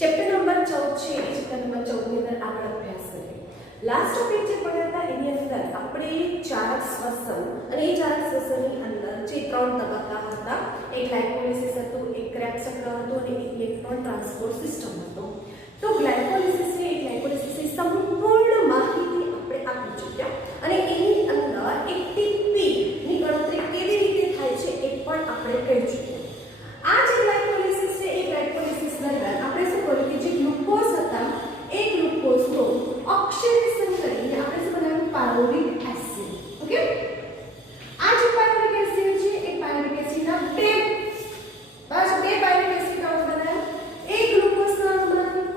Chapter number 14 છે એ chapter number 14 ની અંદર આગળ અભ્યાસ કરીએ. લાસ્ટ ટોપિક જે પડ્યા હતા એની અંદર આપણે ચાર શ્વસન અને એ ચાર શ્વસનની અંદર જે ત્રણ તબક્કા હતા, એક ગ્લાયકોલિસિસ હતું, એક ક્રેબ્સ ચક્ર હતું અને એક ઇલેક્ટ્રોન ટ્રાન્સપોર્ટ સિસ્ટમ હતો. તો ગ્લાયકોલિસિસ છે, એ ગ્લાયકોલિસિસની સંપૂર્ણ માહિતી આપણે આપી ચૂક્યા અને એની અંદર એટીપી ની ગણતરી કેવી રીતે થાય છે એ પણ આપણે કહી ચૂક્યા. આ જે ગ્લાયકોલિસિસ છે એ ગ્લાયકોલિસિસ દરમિયાન આપણે શું કર્યું કે જે ગ્લુકોઝ હતા એ ગ્લુકોઝનો ઓક્સિડેશન કરીને આપણે શું બનાવ્યું પાયરુવિક એસિડ. ઓકે, આ જે પાયરુવિક એસિડ છે એ પાયરુવિક એસિડના બે પાયરુવિક એસિડના અણુ બનાવ્યા. એક ગ્લુકોઝના અણુ બનાવ્યું.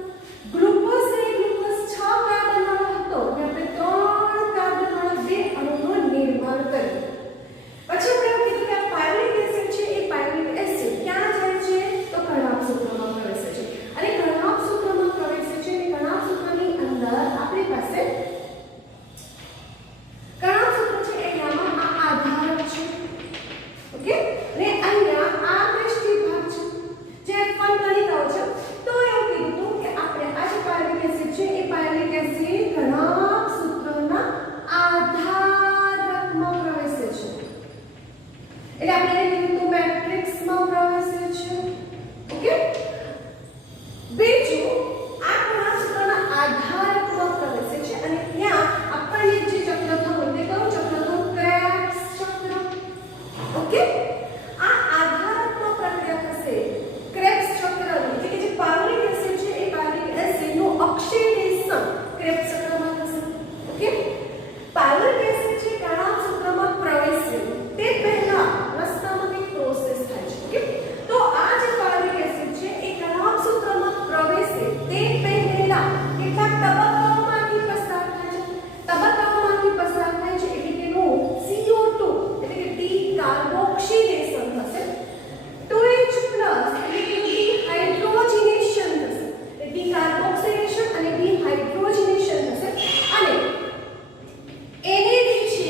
ગ્લુકોઝ છે ગ્લુકોઝ 6 કાર્બન વાળો હતો અને આપણે 3 કાર્બન વાળા બે અણુનું નિર્માણ કર્યું. પછી આપણે એવું કીધું કે આ પાયરુવિક એસિડ છે એ પાયરુવિક એસિડ ક્યાં જાય છે તો કર્ણાભ સૂત્રમાં પ્રવેશે છે અને કર્ણાભ સૂત્રમાં પ્રવેશે છે અને કર્ણાભ સૂત્રની અંદર આપણી પાસે કર્ણાભ સૂત્ર છે એનામાં આ આધાર છે. ઓકે, અને અહીંયા આ દ્રષ્ટિ ભાગ છે જે ફન કણિકાઓ છે. તો એવું કીધું કે આપણે આ જે પાયરુવિક એસિડ છે એ પાયરુવિક એસિડ કર્ણાભ સૂત્રના આધારકમાં પ્રવેશે છે. એટલે આપણે એને કીધું મેટ્રિક્સમાં પ્રવેશે છે. ઓકે, બીજું આ કર્ણાભ સૂત્રના આધારકમાં પ્રવેશે છે અને ત્યાં આપણને જે ચક્ર થયું તે કયું ચક્ર થયું? ક્રેબ્સ ચક્ર. ઓકે, આ આધારકમાં પ્રક્રિયા થશે ક્રેબ્સ ચક્રની, એટલે કે જે પાયરુવિક એસિડ છે એ પાયરુવિક એસિડનું ઓક્સિડેશન ક્રેબ્સ ચક્રમાં થશે. ઓકે, પાયરુવિક એસિડ છે કર્ણાભ સૂત્રમાં પ્રવેશે તે પહેલા રસ્તામાં એક પ્રોસેસ થાય છે. ઓકે, તો આ જે પાયરુવિક એસિડ છે એ કર્ણાભ સૂત્રમાં પ્રવેશે તે પહેલા કેટલાક તબક્કાઓમાંથી પસાર થાય છે. તબક્કાઓમાંથી પસાર થાય છે એટલે કે નો CO2 એટલે કે ડી કાર્બોક્સિલેશન થશે. 2H+ એટલે કે ડીહાઇડ્રોજનેશન થશે. એટલે ડી કાર્બોક્સિલેશન અને ડીહાઇડ્રોજનેશન થશે અને NAD છે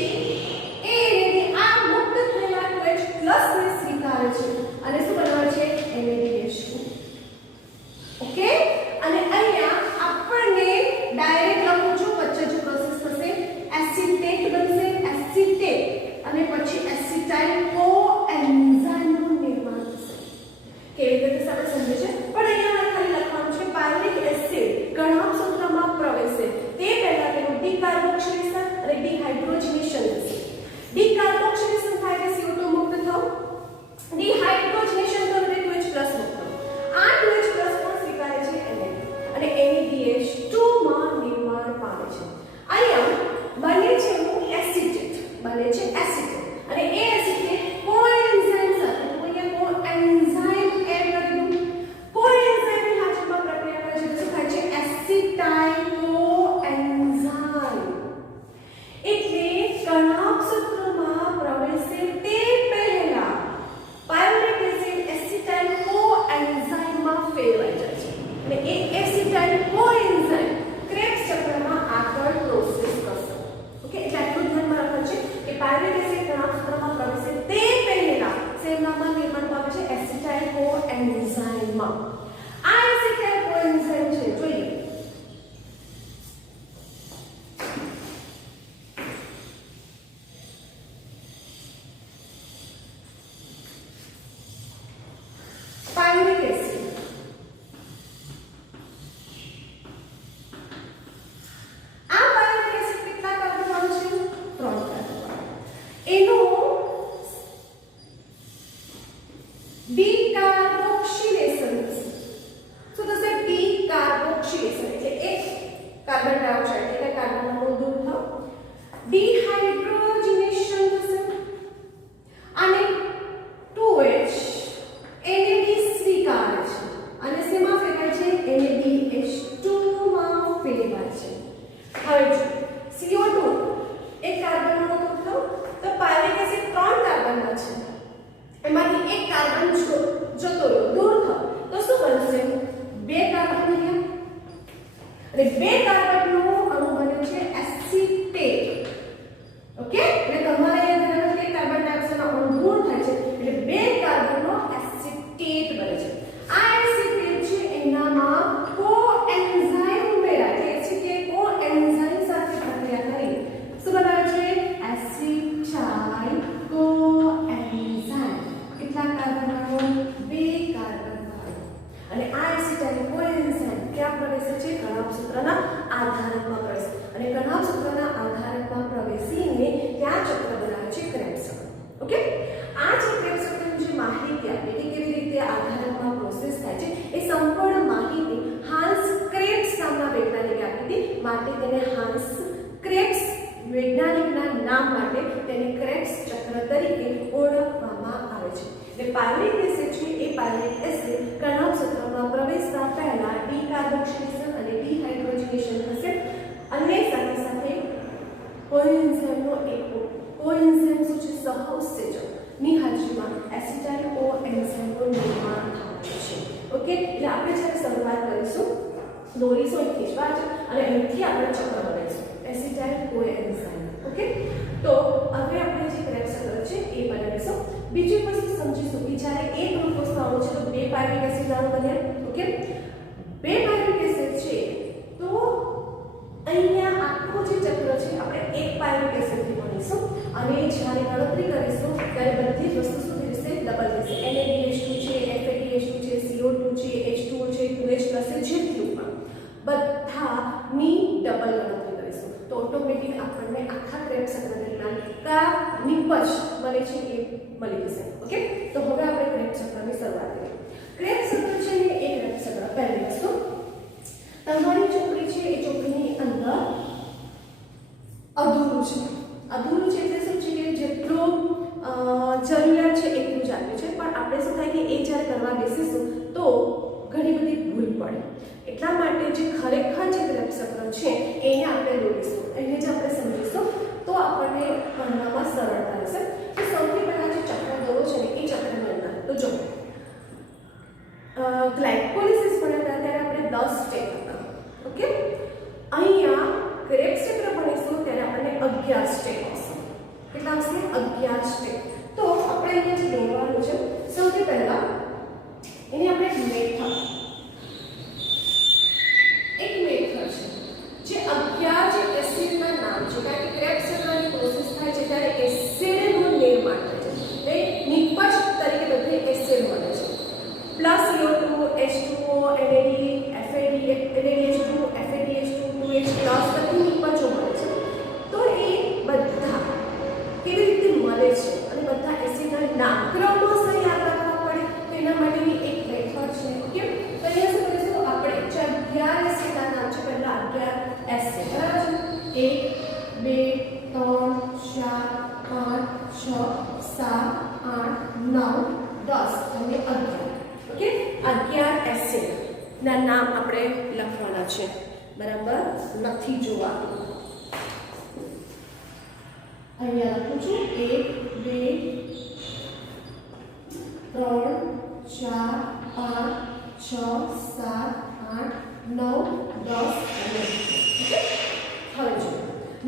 એ NAD આ મુક્ત થયેલા 2H+ ને સ્વીકારે છે અને શું બનાવે છે? NADH2. ઓકે, અને અહીંયા આપણને ડાયરેક્ટ લખું છું, વચ્ચે જે પ્રોસેસ થશે એસિટેટ બનશે, એસિટેટ અને પછી એસિટાઇલ કોએન્ઝાઇમનું નિર્માણ થશે. કેવી રીતે આપણે સમજે છે, પણ અહીંયા ખાલી લખવાનું છે પાયરુવિક એસિડ કર્ણાભ સૂત્રમાં પ્રવેશે તે પહેલા તેનું ડીકાર્બોક્સિલેશન અને ડીહાઇડ્રોજનેશન થશે. ડીકાર્બોક્સિલેશન થાય એટલે CO2 મુક્ત થયું, ડીહાઇડ્રોજનેશન થયું એટલે 2H+ મુક્ત થયું. આ 2H+ પણ સ્વીકારે છે NAD અને NADH2 માં નિર્માણ પામે છે. અહીંયા બને છે એસિટેટ, બને છે એસિટેટ અને એ એસિટેટ કોએન્ઝાઇમ સાથે, તો અહીંયા કોએન્ઝાઇમ એડ કરી દઉં. કોએન્ઝાઇમની હાજરીમાં પ્રક્રિયા કરે છે તો શું થાય છે? એસિટાઇલ કોએન્ઝાઇમ. એટલે કર્ણાભ સૂત્રમાં પ્રવેશે તે પહેલા પાયરુવિક એસિડ એસિટાઇલ કોએન્ઝાઇમમાં ફેરવાઈ જાય છે અને એ એસિટાઇલ કોએન્ઝાઇમ ક્રેબ્સ ચક્રમાં આગળ પ્રોસેસ કરશે. ઓકે, એટલે આટલું ધ્યાનમાં રાખવાનું છે કે પાયરુવિક એસિડ કર્ણાભ સૂત્રમાં પ્રવેશે તે પહેલા શેનામાં નિર્માણ પામે છે? એસિટાઇલ કોએન્ઝાઇમમાં. આ એસિટાઇલ કોએન્ઝાઇમ છે જોઈએ પાયરુવિક એસિડ. આ પાયરુવિક એસિડ કેટલા કાર્બન વાળું છે? 3 કાર્બન વાળું. એનું ડીકાર્બોક્સિલેશન થશે. શું થશે? ડીકાર્બોક્સિલેશન એટલે એક કાર્બન ડાયોક્સાઇડ એટલે કાર્બન અણુ દૂર થયો. ડીહાઇડ્રોજનેશન થશે અને 2H NAD સ્વીકારે છે અને શેમાં ફેરવાય છે? NADH2 માં ફેરવાય છે. હવે જો CO2 એક કાર્બન અણુ દૂર થયો તો પાયરુવિક એસિડ 3 કાર્બનમાં છે, એમાંથી એક કાર્બન જતો રહ્યો, દૂર થયો તો શું બનશે? 2 કાર્બન રહ્યા અને 2 કાર્બનનો અણુ બન્યો છે એસિટેટ. ઓકે, એટલે તમારે યાદ રાખવાનું કે કાર્બન ડાયોક્સાઇડનો અણુ દૂર થાય છે એટલે 2 કાર્બનનો એસિટેટ બને છે. આ એસિટેટ છે એનામાં અને આ એસિટાઇલ કોએન્ઝાઇમ ક્યાં પ્રવેશે છે? કણાભસૂત્રના આધારકમાં પ્રવેશે અને કણાભસૂત્રના આધારકમાં પ્રવેશીને ત્યાં ચક્ર બનાવે છે ક્રેબ્સ ચક્ર. ઓકે, આ જે ક્રેબ્સ ચક્રની જે માહિતી આપી કે કેવી રીતે આધારકમાં પ્રોસેસ થાય છે એ સંપૂર્ણ માહિતી હાન્સ ક્રેબ્સ નામના વૈજ્ઞાનિકે આપી હતી. માટે તેને હાન્સ ક્રેબ્સ વૈજ્ઞાનિકના નામ માટે તેને ક્રેબ્સ ચક્ર તરીકે ઓળખવામાં આવે છે. એટલે પાયરુવેટ એસિડ છે એ પાયરુવેટ એસિડ કણાભસૂત્રમાં પ્રવેશતા પહેલા ડીકાર્બોક્સિલેશન અને ડીહાઇડ્રોજનેશન થશે અને સાથે સાથે કોએન્ઝાઇમનો એક કોએન્ઝાઇમ શું છે? સહઉત્સેચક ની હાજરીમાં એસિટાઇલ કોએન્ઝાઇમનું નિર્માણ થાય છે. ઓકે, એટલે આપણે જ્યારે શરૂઆત કરીશું દોરીશું અહીંથી જ બાજુ અને અહીંથી આપણે ચક્ર બનાવીશું એસિટાઇલ કોએન્ઝાઇમ. ઓકે, તો હવે આપણે જે ક્રેબ્સ ચક્ર છે એ બનાવીશું. બીજી વસ્તુ સમજીશું કે જ્યારે એક ગ્લુકોઝ અણુ છે તો બે પાયરુવેટ એસિડ અણુ બન્યા. ઓકે, બે પાયરુવેટ એસિડ છે તો અહીંયા આખું જે ચક્ર છે આપણે એક પાયરુવેટ એસિડથી બનીશું અને જ્યારે ગણતરી કરીશું ત્યારે બધી જ વસ્તુ શું થશે? ડબલ થશે. NaBH2 છે, FADH2 છે, CO2 છે, H2O છે, 2H+ છે, જેટલું પણ બધાની ડબલ ગણતરી કરીશું તો ઓટોમેટિક આપણને આખા ક્રેબ્સ ચક્ર દરમિયાન કા નિપજ બને છે એ મળી જશે. ઓકે, તો હવે આપણે ક્રેબ્સ ચક્રની શરૂઆત કરીએ. ક્રેબ્સ ચક્ર છે એ ક્રેબ્સ ચક્ર પહેલી વસ્તુ તમારી ચોપડી છે એ ચોપડીની અંદર અધૂરું છે. અધૂરું છે એટલે શું છે કે જેટલું જરૂરિયાત છે એટલું જ આપ્યું છે પણ આપણે શું થાય કે એ જ્યારે કરવા બેસીશું તો ઘણી બધી ભૂલ પડે. એટલા માટે જે ખરેખર જે ક્રેબ્સ ચક્ર છે એને આપણે દોરીશું એને જ આપણે સમજીશું તો આપણને ભણવામાં સરળતા રહેશે. તો સૌથી પહેલા જે ચક્ર દોરો છે ને એ ચક્રની અંદર તો જો ગ્લાયકોલિસિસ ભણ્યા ત્યારે આપણે 10 સ્ટેપ હતા. ઓકે, અહીંયા ક્રેબ્સ ચક્ર ભણીશું ત્યારે આપણને 11 સ્ટેપ આવશે. કેટલા આવશે? 11 સ્ટેપ. તો આપણે અહીંયા જે દોરવાનું છે સૌથી પહેલા એને આપણે મેથડ જે 11 જે એસિડના નામ છે કારણ કે ક્રેબ્સ ચક્રની પ્રોસેસ થાય છે ત્યારે એસિડનું નિર્માણ થાય છે એ નિપજ તરીકે બધે એસિડ બને છે plus CO2 H2O NaDH2 FADH2 2H+ બધી નિપજો મળે છે. તો એ બધા કેવી રીતે મળે છે અને બધા એસિડના નામ ક્રમશઃ યાદ રાખવા પડે તો એના માટેની એક મેથડ છે. ઓકે, તો અહીંયા શું કરીશું આપણે 11 એસિડના નામ છે પહેલા 11 એસિડ બરાબર છે 1 2 3 4 5 6 7 8 9 10 અને 11. ઓકે, 11 એસિડ ના નામ આપણે લખવાના છે. બરાબર નથી જોવાનું અહીંયા લખું છું 1 2 3 4 5 6 7 8 9 10 અને 11. હવે જો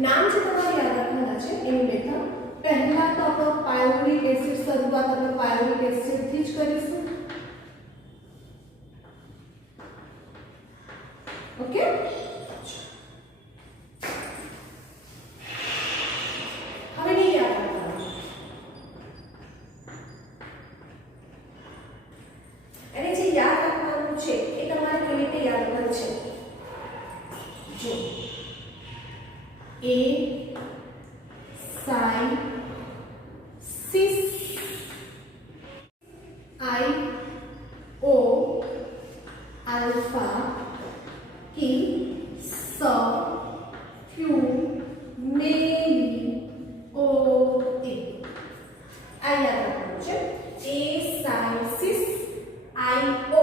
નામ જે તમારે યાદ રાખવાના છે એની મેથડ પહેલા તો આપણે પાયરુવેટ એસિડ શરૂઆત આપણે પાયરુવેટ એસિડથી જ કરીશું. ઓકે, હવે નહીં યાદ રાખવાનું અને જે યાદ રાખવાનું છે એ તમારે કેવી રીતે યાદ રાખવાનું છે? જો A psi cis I O alpha Ki sa Q Meli O A. આ યાદ રાખવાનું છે. A psi cis I O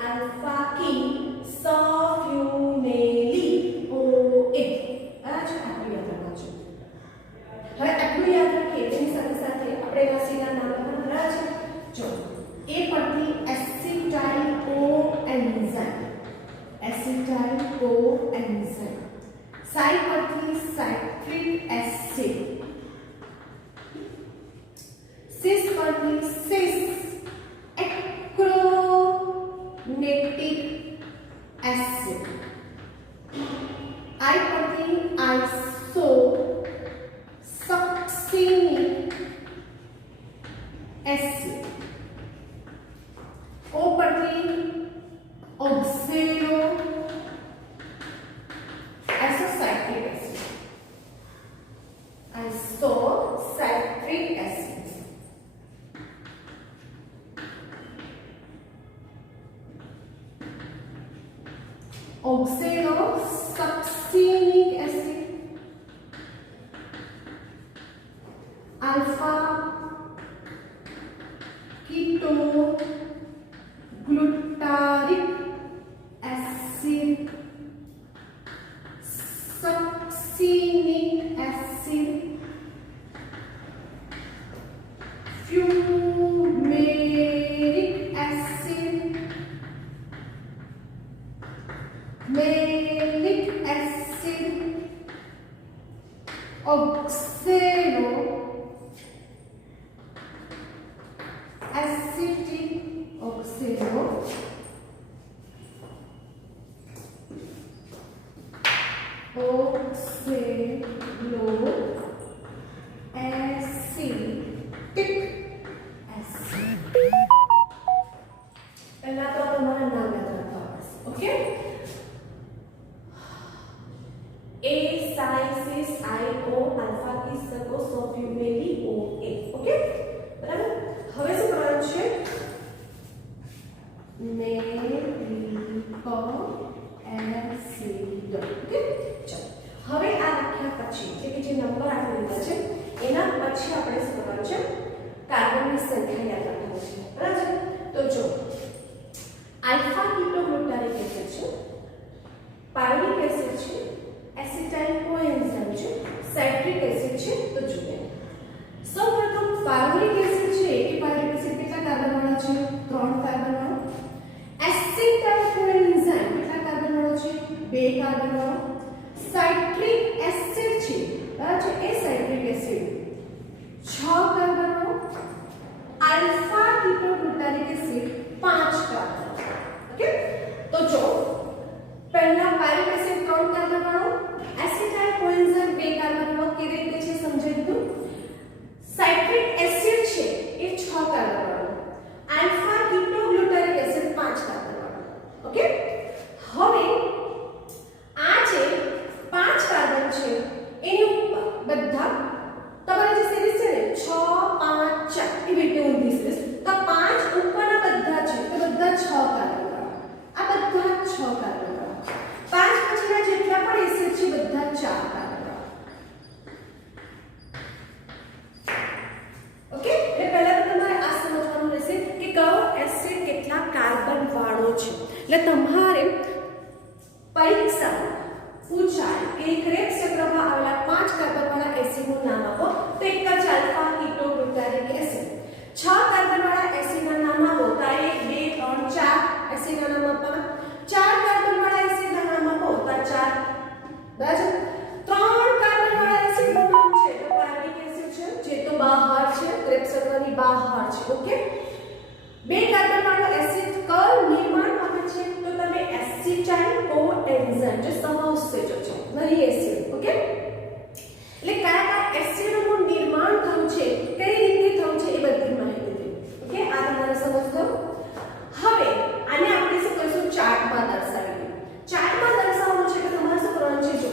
alpha Ki sa Q Meli O A. હવે આટલું યાદ રાખીએ તેની સાથે સાથે આપણે એના સીધા નામ લખવાના છે. જો એ પરથી એસિટાઇલ કોએન્ઝાઇમ સાઈ પરથી સાઇટ્રિક એસિડ સિસ પરથી સિસ એક્રોનેટિક એસિડ આઈ પરથી આઇસો succinic acid O પરથી oxalosuccinic acid, alpha ketoglutaric acid, succinic acid, fumaric acid, malic acid, oxaloacetic, acid. પહેલા તો તમારા નામ યાદ રાખવા પડશે. ઓકે, A સાઇસિસ IO આલ્ફા કી સકો સોફ્યુમેરી OA. ઓકે, બરાબર. હવે શું કરવાનું છે? મેલિક એસિડ. ઓકે, ચાલો હવે આ લખ્યા પછી એટલે કે જે નંબર આપણે લીધા છે એના પછી આપણે શું કરવાનું છે? કાર્બનની સંખ્યા યાદ રાખવાની છે. બરાબર. તો જો આલ્ફા કીટોગ્લુટારિક એસિડ છે, પાયરુવિક એસિડ છે, એસિટાઇલ કોએન્ઝાઇમ છે, સાઇટ્રિક એસિડ છે. તો જોઈએ સૌપ્રથમ પાયરુવિક એસિડ છે એ પાયરુવિક એસિડ કેટલા કાર્બન વાળા છે? 3 કાર્બન વાળો. એસિટાઇલ કોએન્ઝાઇમ કેટલા કાર્બન વાળો છે? 2 કાર્બન વાળો. સાઇટ્રિક એસિડ છે બરાબર છે, એ સાઇટ્રિક એસિડ 6 કાર્બન વાળો. Alpha ketoglutaric acid 5 carbon. Okay, તો જો પહેલા પાયરુવિક એસિડ 3 કાર્બન વાળો, એસિટાઇલ કોએન્ઝાઇમ 2 કાર્બન વાળો. કેવી રીતે છે સમજાવી દીધું. સાઇટ્રિક એસિડ છે એ 6 કાર્બન વાળો, alpha ketoglutaric acid 5 carbon okay. ઓકે, હવે આ જે 5 કાર્બન છે એની ઉપર બધા તમારે જે સિરીઝ છે ને 6 5 4 એવી રીતે ઊંધી સિરીઝ, તો 5 ઉપરના બધા છે તો બધા 6 કાર્બન વાળા. આ બધા 6 કાર્બન વાળા. 5 પછીના જેટલા પણ એસિડ છે બધા 4 કાર્બન વાળા. ઓકે, એટલે પહેલા તો તમારે આ સમજવાનું રહેશે કે કયો એસિડ કેટલા કાર્બન વાળો છે. એટલે તમારે પરીક્ષામાં પૂછાય કે ક્રેબ્સ ચક્રમાં આવેલા 5 કાર્બન વાળા એસિડનું નામ આપો, તો એક જ આલ્ફા કીટોગ્લુટારિક એસિડ. 6 કાર્બન વાળા એસિડના નામ આપો, તો 1 2 3 4 એસિડના નામ આપવાના. 4 કાર્બન વાળા એસિડના નામ આપો, તો 4. બરાબર. 3 કાર્બન વાળા એસિડનું નામ છે તો પાયરુવિક એસિડ છે જે તો બહાર છે, ક્રેબ્સ ચક્રની બહાર છે. ઓકે, 2 કાર્બન વાળો એસિડ કર નિર્માણ પામે છે તો તમે એસિટાઇલ કોએન્ઝાઇમ જે સહઉત્સેચક છે નરી એસિડ. ઓકે, એટલે કયા કયા એસિડનું નિર્માણ થયું છે, કઈ રીતે થયું છે એ બધી માહિતી છે. ઓકે, આ તમારે સમજવું. હવે આને આપણે શું કરીશું? ચાર્ટમાં દર્શાવીએ. ચાર્ટમાં દર્શાવવાનું છે કે તમારે શું કરવાનું છે? જો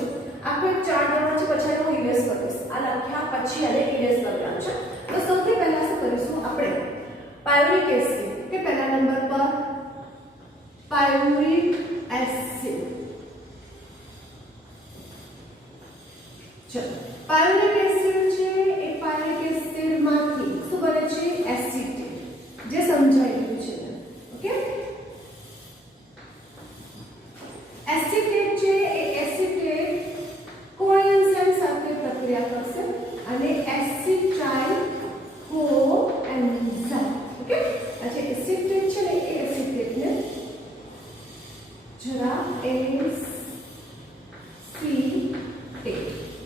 આખો એક ચાર્ટ બનાવવાનો છે, પછી હું ઇરેઝ કરીશ. આ લખ્યા પછી આને ઇરેઝ કરવાનું છે. તો સૌથી પહેલા શું કરીશું આપણે? પાયરુવિક એસિડ કે પહેલા નંબર પર પાયરુવિક એસિડ. ચલો, પાયરુવિક એસિડ છે એ પાયરુવિક એસિડમાંથી શું બને છે? એસિટેટ, જે સમજાઈ ગયું છે. ઓકે, એસિટેટ છે એ એસિટેટ કોએન્ઝાઇમ સાથે પ્રક્રિયા કરશે અને એસિટાઇલ કોએન્ઝાઇમ. ઓકે, આ જે એસિટેટ છે ને એ એસિટેટને જરા એસિટેટ.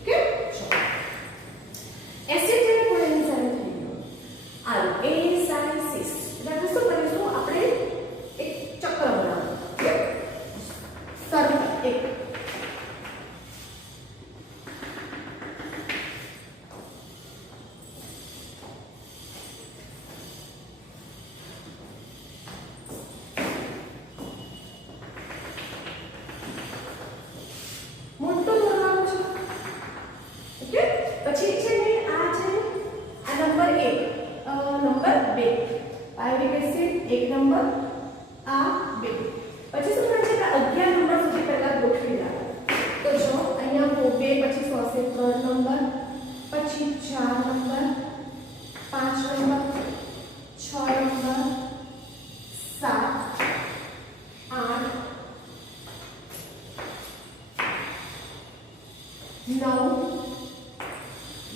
ઓકે, એસિટાઇલ કોએન્ઝાઇમ થઈ ગયો. આલો A સાઇસિસ. એટલે શું કરીશું? આપણે એક ચક્ર બનાવવાનું. ઓકે, સર્કલ એક. नंबर, પછી 4 નંબર, 5 નંબર, 6 નંબર, 7, 8, 9,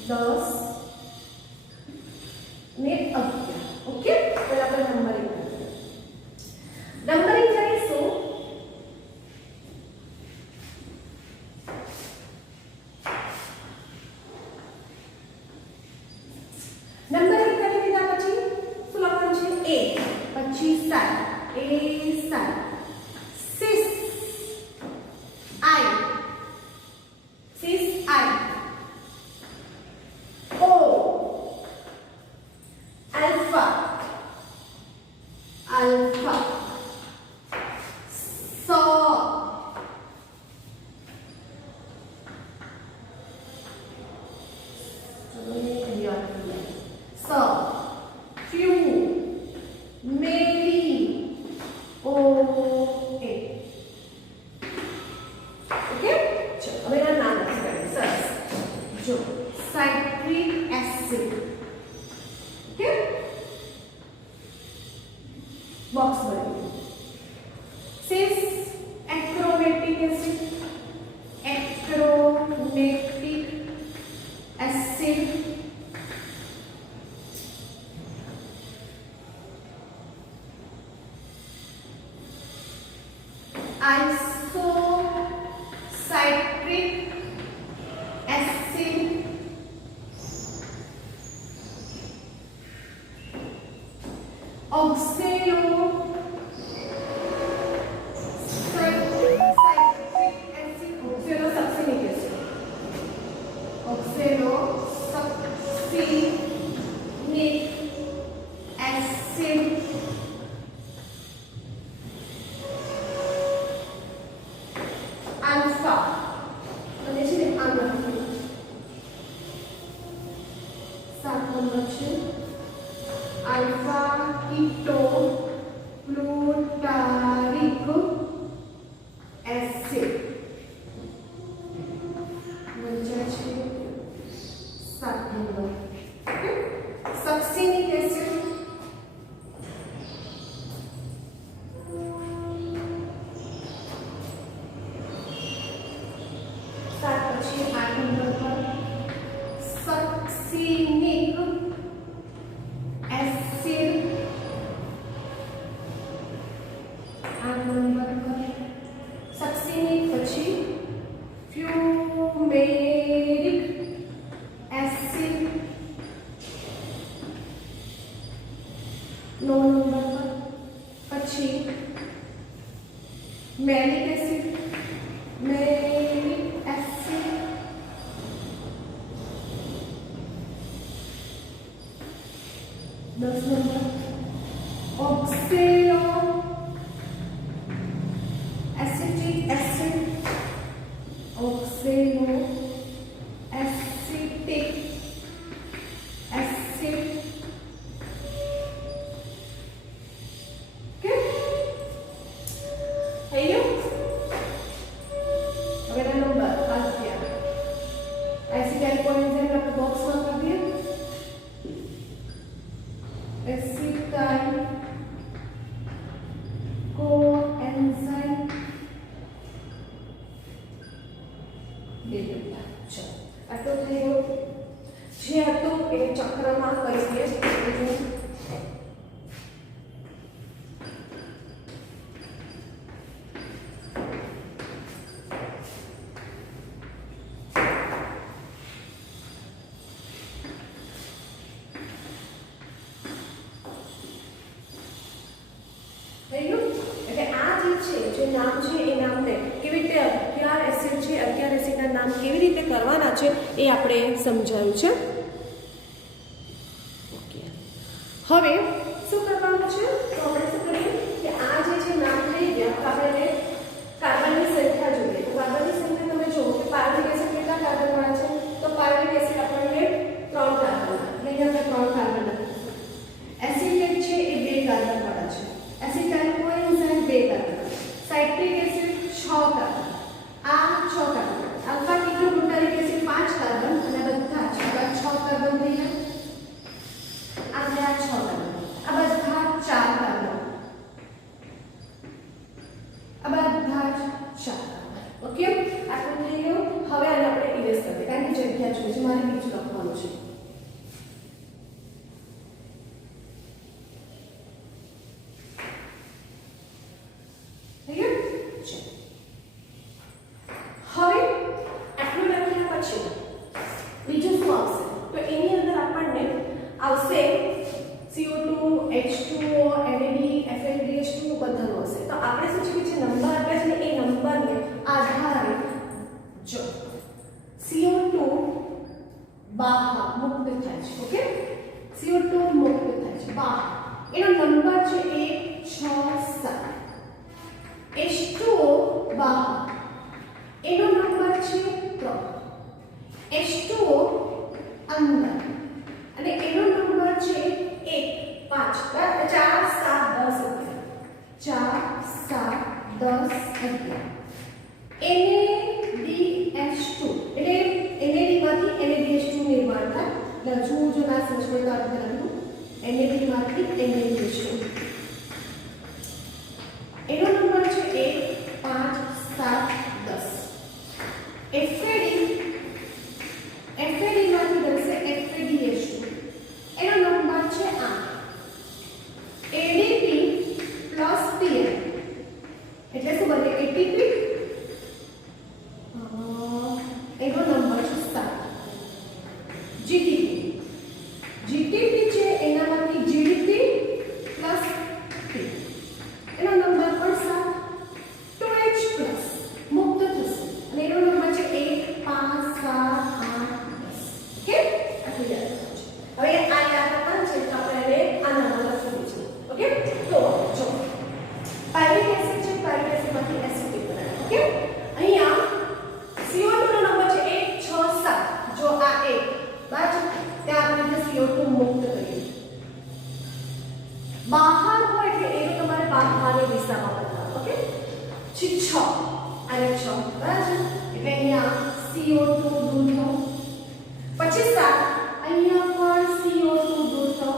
10 ને 11. ઓકે, હવે આપણે નંબરિંગ કરીશું. નંબરિંગ કરી દીધા પછી શું લખવાનું છે? A, પછી 7, A 7, 6 I, 6 I, O, alpha, alpha, so, so, few, many, okay. Okay? चलो अब मेरा नाम करें सर जो साइट्रिक एसिड. ओके, बॉक्स बनेगी. 6 achromatic acid, achromatic acid, isocitric acid, oxalocitric acid, oxalosuccinic acid, oxalosuccinic acid, alpha અને છે ને આ લખી 7 નંબર છે अल्फा कीटो ग्लूटारिक एसिड बचा છે 7 નંબર. ઓકે, सक्सिनिक एसिड, પછી 8 નંબર પર सक्सिनिक एसिड, 8 નંબર પર सक्सिनिक પછી फ्यूमेरिक एसिड, 9 નંબર પર પછી malic acid, malic acid, 10 number oxalo acetic acid, oxalo acetic acid. Okay, है ये अगला नंबर आ गया. एसिटाइल कोएंजाइम आपने बॉक्स में कर दिया. एसिटाइल कोएंजाइम दे दिया. चलो आटो थयो जे હતો એ ચક્રમાં કરી દઈએ. નામ છે એ નામને કેવી રીતે 11 એસિડ છે 11 એસિડના નામ કેવી રીતે કરવાના છે એ આપણે સમજાવ્યું છે. ઓકે, હવે શું કરવાનું છે? તો આપણે શું કરીએ કે આ જે નામ થઈ ગયા તો આપણે કાર્બનની સંખ્યા જોઈએ. તો કાર્બનની સંખ્યા તમે જુઓ કે પાયરુવિક એસિડ કેટલા કાર્બન વાળા છે? તો પાયરુવિક એસિડ આપણને 3 કાર્બન, અહીંયા આપણે 3 કાર્બન લખીશું. એસિટેટ છે એ 2 કાર્બન વાળા છે. Acetyl coenzyme 2 carbon. Citric acid 6 carbon, आ 6 carbon. Alpha ketoglutaric acid 5 carbon okay, આટલું થઈ ગયું. હવે આને આપણે ઇરેઝ કરીએ કારણ કે જગ્યા જોઈએ છે, મારે બીજું લખવાનું છે. થઈ ગયું? હવે આટલું લખ્યા પછી બીજું શું આવશે? તો એની અંદર આપણને આવશે CO2, H2O, NAD, FADH2 બધાનું હશે. તો આપણે શું છે જે નંબર આપ્યા છે ને એ નંબરને આધારે જો CO2 બહાર મુક્ત થાય છે. ઓકે, CO2 મુક્ત થાય છે બહાર. એનો નંબર છે 1 6 7. H2O બહાર એનો નંબર છે 3. H2O અંદર અને એનો નંબર છે 1 5 4 7 10 4 7 10 11. NaDH2 એટલે NAD માંથી NaDH2 નિર્માણ થાય. એટલે જો ના સમજમાં તો આપણે લખવું NAD માંથી NaDH2 એનો નંબર છે 1 5 7 10. FAD માંથી બનશે FADH2 એનો નંબર છે 8. ADP પ્લસ PM એટલે શું બને ATP એનો નંબર છે 7. GTP છે એનામાંથી GDP પ્લસ P એનો નંબર પણ 7. 2H પ્લસ મુક્ત થશે અને એનો નંબર છે 1 5 7 8 10. ઓકે, આટલું યાદ રાખજો. હવે આ યાદ કરવાનું છે તો આપણે આના નામ લખવું છે. ઓકે, તો જો પાયરિક એસિડ છે, પાયરિક એસિડમાંથી એસિટિક બનાવે. ઓકે, અહીંયા CO2 નો નંબર છે 1 6 7. જો આ 1 બરાબર ત્યાં આપણે CO2 મુક્ત કરીએ. બહાર હોય એટલે એનો તમારે બહારની દિશામાં બતાવો. ઓકે, 6 અને 6 બરાબર એટલે અહીંયા CO2 દૂર થયો. પછી 7 અહીંયા પણ CO2 દૂર થયો.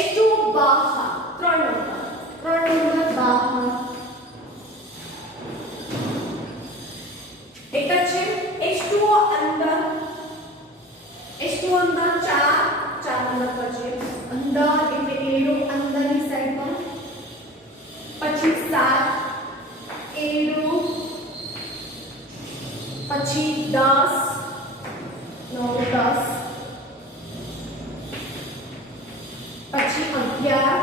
H2O બહાર 3 નંબર બહાર એક જ છે. H2O અંદર H2O અંદર 4 નંબર પર છે અંદર એટલે એરો અંદરની સાઈડ પર. પછી 7 એરો પછી 10 9 10 પછી 11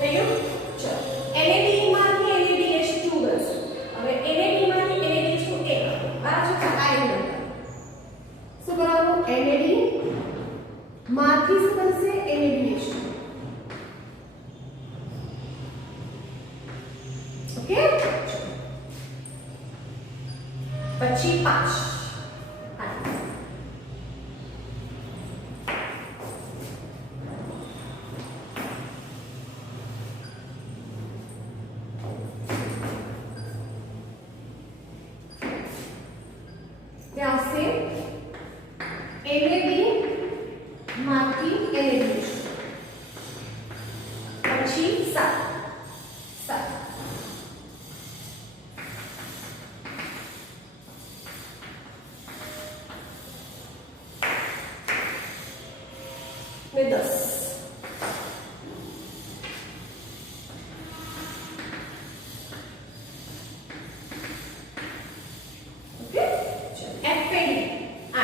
થઈ ગયું. ચલો NAD માંથી NADH2 બનશે. હવે NAD માંથી NADH2 એક બરાબર છે. આ એક નંબર શું કરવાનું? NAD માંથી શું બનશે? NADH2. ઓકે, પછી 5 ત્યાં આવશે NAD માંથી NADH2 પછી 7 ને 10. ઓકે, ચલો FAD 8.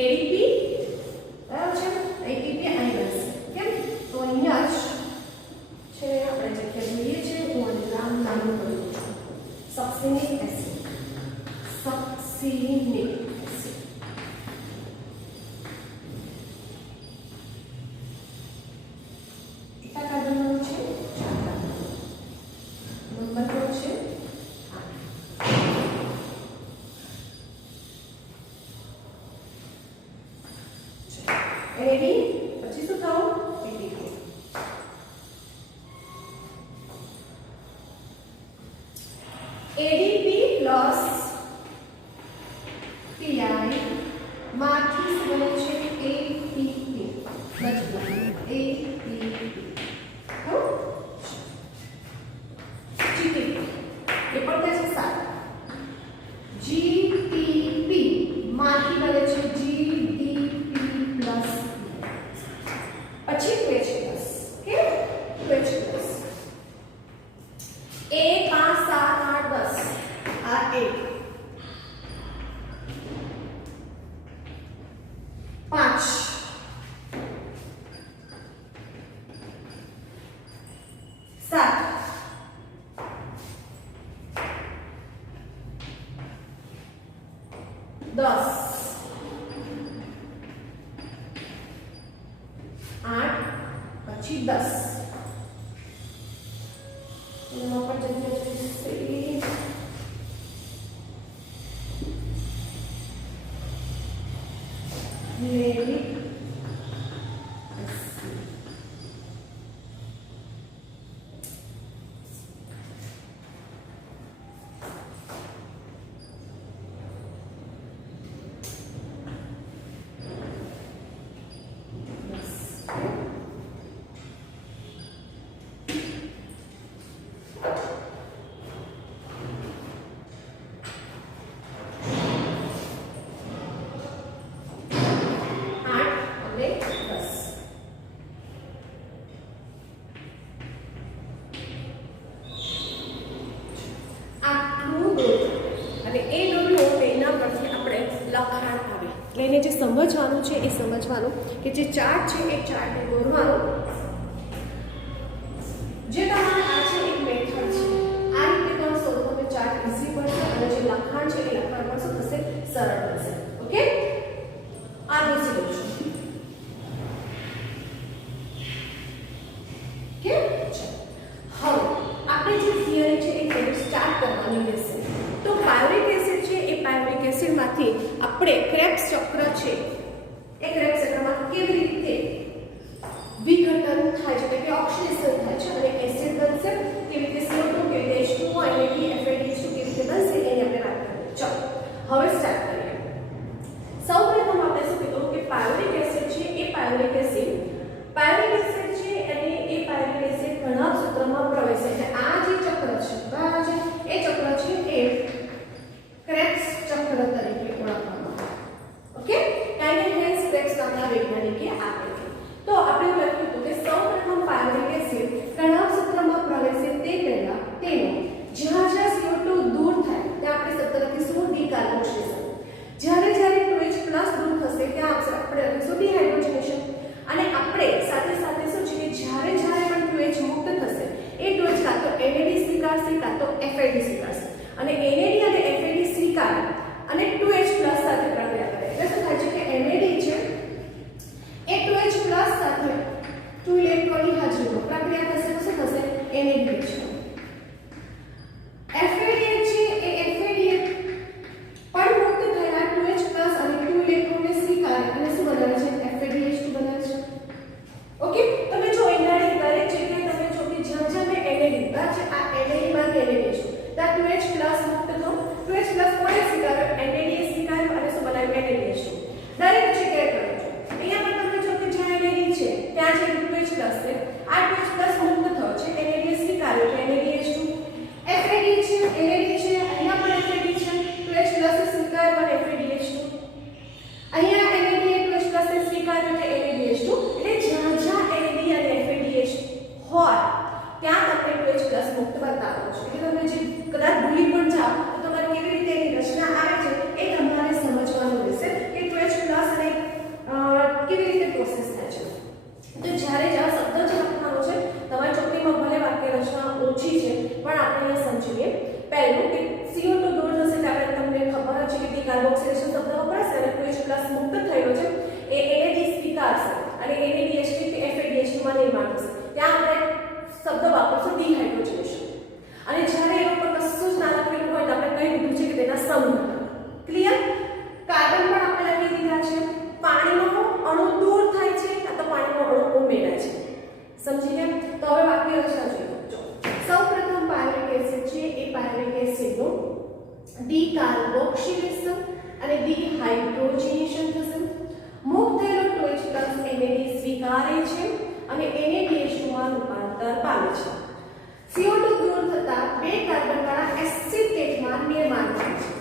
ADP બરાબર છે. ATP અહીં બનશે. કેમ? તો અહીંયા જ છે આપણે જગ્યા જોઈએ છે. હું આને નાનું કરું છું. સક્સિનિક એસિડ. કેટલા કાર્બનનો છે? 4 કાર્બન. નંબર કયો છે? 8. એડીપી પ્લસ પીઆઈ માંથી બને છે એટીપી. એટીપી જીટીપી એ પણ છે 7. જીટીપી માંથી બને છે જીડીપી પ્લસ પછી 2H plus. Okay 2H plus 1 5 7 8 10 આ 1 5 7 10 8 પછી 10 એમાં પણ જગ્યા જશે લેવી એને જે સમજવાનું છે એ સમજવાનું કે જે ચાર્ટ છે એ ચાર્ટને દોરવાનો. જે તમારે આ છે એક મેથડ છે. આ રીતે કરશો તો તમને ચાર્ટ ઈઝી પડશે અને જે લખાણ છે એ લખાણ પણ શું થશે સરળ થશે. ઓકે આ દોસી દઉં છું. કે હવે આપણે જે થિયરી છે એ થોડી સ્ટાર્ટ કરવાની રહેશે. તો પાયરુવેટ એસિડ છે એ પાયરુવેટ એસિડમાંથી આપણે ક્રેબ્સ ચક્ર છે એ ક્રેબ્સ ચક્રમાં કેવી રીતે વિઘટન થાય છે એટલે કે ઓક્સિડેશન થાય છે અને એસિડ બનશે કેવી રીતે CO2 કે H2O NAD FADH2 કેવી રીતે બનશે એની આપણે વાત કરીએ. ચાલો હવે સ્ટાર્ટ કરીએ. સૌપ્રથમ આપણે શું કીધું કે પાયરુવેટ એસિડ છે એ પાયરુવેટ એસિડ છે અને એ પાયરુવેટ એસિડ ઘણા સૂત્રમાં પ્રવેશે છે. આ જે ચક્ર છે બરાબર છે એ ચક્ર છે એ ક્રેબ્સ ચક્ર તરીકે ઓળખવામાં આવે. ઓકે કારણ કે ક્રેબ્સ નામના વૈજ્ઞાનિકે આપેલું. તો આપણે એવું લખ્યું હતું કે સૌપ્રથમ પાયરુવેટ એસિડ કણાવ સૂત્રમાં પ્રવેશે તે પહેલા તેનો જ્યાં જ્યાં CO2 દૂર થાય ત્યાં આપણે શબ્દ લખીશું ડીકાર્બોક્સિલેશન. જ્યારે જ્યારે 2H પ્લસ દૂર થશે ત્યાં આપણે લખીશું ડિહાઇડ્રોજનેશન. અને આપણે સાથે સાથે શું છે કે જ્યારે જ્યારે પણ 2H મુક્ત થશે એ 2H કાં તો NAD સ્વીકારશે કાં તો FAD સ્વીકારશે. અને NAD અને FAD સ્વીકાર અને 2H પ્લસ સાથે પ્રક્રિયા કરે એટલે શું થાય છે કે NAD છે એ 2H પ્લસ સાથે 2 ઇલેક્ટ્રોનની હાજરીમાં પ્રક્રિયા થશે તો શું થશે NAD છે. FADH છે એ FADH પણ મુક્ત થયેલા 2H પ્લસ અને 2 ઇલેક્ટ્રોનને સ્વીકારે અને શું બનાવે છે FADH2 બનાવે છે. ઓકે તમે જો એનાડી દરેક જગ્યાએ તમે જો કે જ્યાં જ્યાં મેં NAD છે આ NAD માં NAD છે ત્યાં 2H પ્લસ મુક્ત થયો 2H પ્લસ કોણે સ્વીકાર્યો NAD એ સ્વીકાર્યો અને શું બનાવ્યું NADH2 દરેક જગ્યાએ કરો છો. અહીંયા પણ તમે જો કે જ્યાં NAD છે ત્યાં જે 2H પ્લસ છે આ 2H પ્લસ મુક્ત થયો છે NAD એ સ્વીકાર્યો એટલે NADH2 FAD છે NAD છે અહીંયા પણ FAD છે 2H પ્લસ સ્વીકાર્યો અને FADH2 અહીંયા NAD એ 2H પ્લસ સ્વીકાર્યો એટલે NADH2 એટલે જ્યાં જ્યાં NAD અને FADH હોય ત્યાં તમને 2H પ્લસ મુક્ત બતાવો છે. એટલે તમે જે કદાચ ભૂલી પણ જાઓ તો તમારે કેવી રીતે એની રચના આવે છે એ તમારે સમજવાનું રહેશે કે 2H પ્લસ અને કેવી રીતે પ્રોસેસ થાય છે. તો જ્યારે જ્યાં શબ્દ જ લખવાનો છે તમારી ચોપડીમાં ભલે વાક્ય રચના ઓછી છે પણ આપણે અહીંયા સમજીએ. પહેલું કે CO2 દૂર થશે ત્યારે તમને ખબર છે કે ડિકાર્બોક્સિલેશન શબ્દ વપરાશે અને 2H પ્લસ મુક્ત થયો છે એ NAD સ્વીકારશે અને NADH કે FADH2 માં નિર્માણ થશે ત્યાં આપણે શબ્દ વાપરશું ડિહાઇડ્રોજનેશન. અને જ્યારે એનો પર કશું જ ના લખેલું હોય તો આપણે કહી દીધું છે કે તેના સંઘ. ક્લિયર? કાર્બન પણ આપણે લખી દીધા છે. પાણીનો અણુ દૂર થાય છે કાં તો પાણીનો અણુ ઉમેરાય છે. સમજી ગયા? તો હવે વાક્ય રચના જોઈએ. સૌપ્રથમ પાયરુવેટ એસિડ છે એ પાયરુવેટ એસિડનું ડીકાર્બોક્સિલેશન અને ડીહાઇડ્રોજનેશન થશે. મુક્ત થયેલો ટોચ પ્લસ NAD સ્વીકારે છે અને NADH2 માં રૂપાંતર પામે છે. CO2 દૂર થતા બે કાર્બન વાળા એસિટેટમાં નિર્માણ થાય છે.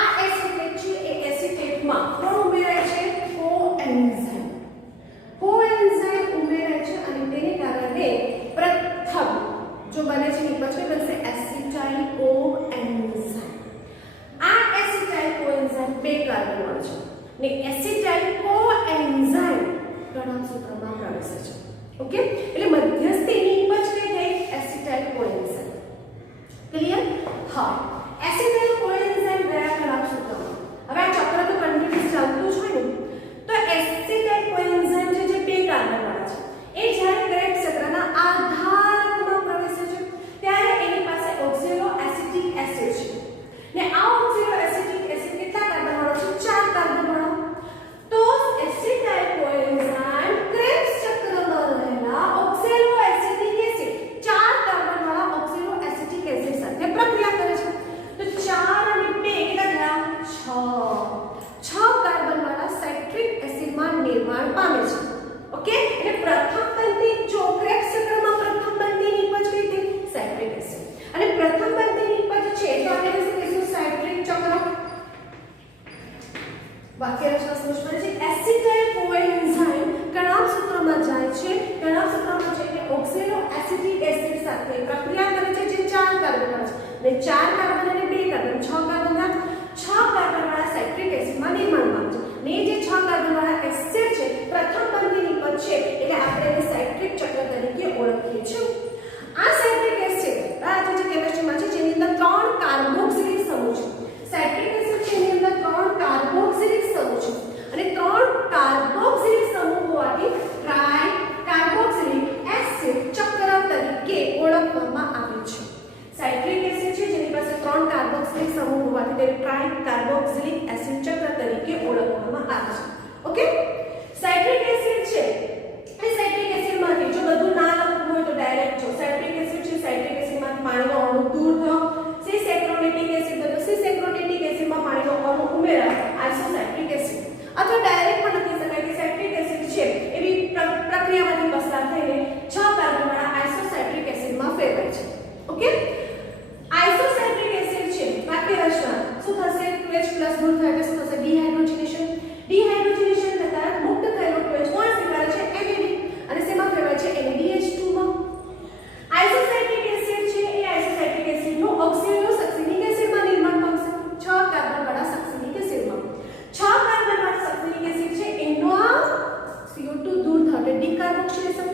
આ એસિટેટ છે એ એસિટેટમાં કોણ ઉમેરાય છે? કોએન્ઝાઇમ. કોએન્ઝાઇમ ઉમેરાય છે અને તેને કારણે પ્રથમ જો બને છે નિપજ કે બનશે એસિટાઇલ કોએન્ઝાઇમ. આ એસિટાઇલ કોએન્ઝાઇમ બે કાર્બન વાળો છે ને એસિટાઇલ કોએન્ઝાઇમ પ્રણામ સૂત્રમાં પ્રવેશે છે. ઓકે, એટલે મધ્યસ્થી નિપજ કઈ થઈ? એસિટાઇલ કોએન્ઝાઇમ. ક્લિયર? હા, એસિટાઇલ કોએન્ઝાઇમ ગયા પ્રણામ સૂત્રમાં. હવે આ ચક્ર તો કન્ટિન્યુઅસ ચાલતું જ હોય ને, તો એસિટાઇલ કોએન્ઝાઇમ જે બે કાર્બન વાળા છે એ જ્યારે કરેક્ટ ચક્રના આધારમાં પ્રવેશે છે ત્યારે એની પાસે ઓક્ઝેલો એસિટિક એસિડ છે ને આ ઓક્ઝેલો એસિટિક એસિડ કેટલા કાર્બન વાળો છે? 4 કાર્બન વાળો. તો એસિટાઇલ કોએન્ઝાઇમ ક્રેબ્સ ચક્રમાં રહેલા ઓક્ઝેલો એસિટિક એસિડ 4 કાર્બન વાળા ઓક્ઝેલો એસિટિક એસિડ સાથે પ્રક્રિયા કરે છે. તો 4 અને 2 કેટલા થયા? 6 કાર્બન વાળા સાઇટ્રિક એસિડમાં નિર્માણ પામે છે. ઓકે, એટલે પ્રથમ બનતી જો ક્રેબ્સ ચક્રમાં પ્રથમ બનતી નિપજ કઈ હતી? Citric acid. અને પ્રથમ બનતી નિપજ છે તો આને કહીશું સાઇટ્રિક ચક્ર. વાક્ય રચના સમજ પડે છે. એસિટાઇલ કોએન્ઝાઇમ કણાભ સૂત્રમાં જાય છે. કણાભ સૂત્રમાં જઈને ઓક્ઝેલો એસિટિક એસિડ સાથે પ્રક્રિયા કરે છે જે 4 કાર્બન વાળા છે અને 4 કાર્બન અને 2 કાર્બન 6 કાર્બન ના 6 કાર્બન વાળા સાઇટ્રિક એસિડમાં નિર્માણ પામે છે. ને જે 6 કાર્બન વાળા એસિડ છે પ્રથમ બનતી નિપજ છે એટલે આપણે એને સાઇટ્રિક ચક્ર તરીકે ઓળખીએ છીએ. આ સાઇટ્રિક એસિડ આ જે કેમિસ્ટ્રીમાં છે જેની અંદર 3 કાર્બોક્સિલિક સમૂહ છે. સાઇટ્રિક એસિડ છે એની અંદર 3 કાર્બોક્સિલિક સમૂહ છે અને 3 કાર્બોક્સિલિક સમૂહ હોવાથી ટ્રાઈ કાર્બોક્સિલિક એસિડ ચક્ર તરીકે ઓળખવામાં આવે છે. સાઇટ્રિક એસિડ છે જેની પાસે 3 કાર્બોક્સિલિક સમૂહ હોવાથી તેને ટ્રાઈ કાર્બોક્સિલિક એસિડ ચક્ર તરીકે ઓળખવામાં આવે છે. ઓકે, સાઇટ્રિક એસિડ છે એ સાઇટ્રિક એસિડમાંથી જો બધું ના લખવું હોય તો ડાયરેક્ટ જો સાઇટ્રિક એસિડ છે સાઇટ્રિક એસિડમાંથી પાણીનો અણુ દૂર થયો. સિસ એક્રોનેટિક એસિડ તો સિસ એક્રોનેટિક એસિડમાં પાણીનો અણુ ઉમેરાય આઇસોસાઇટ્રિક એસિડ. અથવા ડાયરેક્ટ પણ લખી શકાય કે સાઇટ્રિક એસિડ છે એવી પ્રક્રિયામાંથી પસાર થઈને 6 કાર્બન વાળા આઇસોસાઇટ્રિક એસિડમાં ફેરવાય છે. ઓકે, આઇસોસાઇટ્રિક એસિડ છે વાક્ય રચના શું થશે? 2H+ દૂર થાય એટલે શું થશે? ડીહાઇડ્રોજનેશન. ડીહાઇડ્રોજનેશન થતા મુક્ત થયેલો ટોચ કોણ સ્વીકારે છે? NAD અને શેમાં ફેરવાય છે? NADH2 માં. આઇસોસાઇટ્રિક એસિડ છે એ આઇસોસાઇટ્રિક એસિડનું ઓક્ઝેલો સક્સિનિક એસિડમાં નિર્માણ પામશે. 6 કાર્બન વાળા સક્સિનિક એસિડમાં 6 કાર્બન વાળા સક્સિનિક એસિડ છે એનો CO2 દૂર થાય એટલે ડીકાર્બોક્સિલેશન.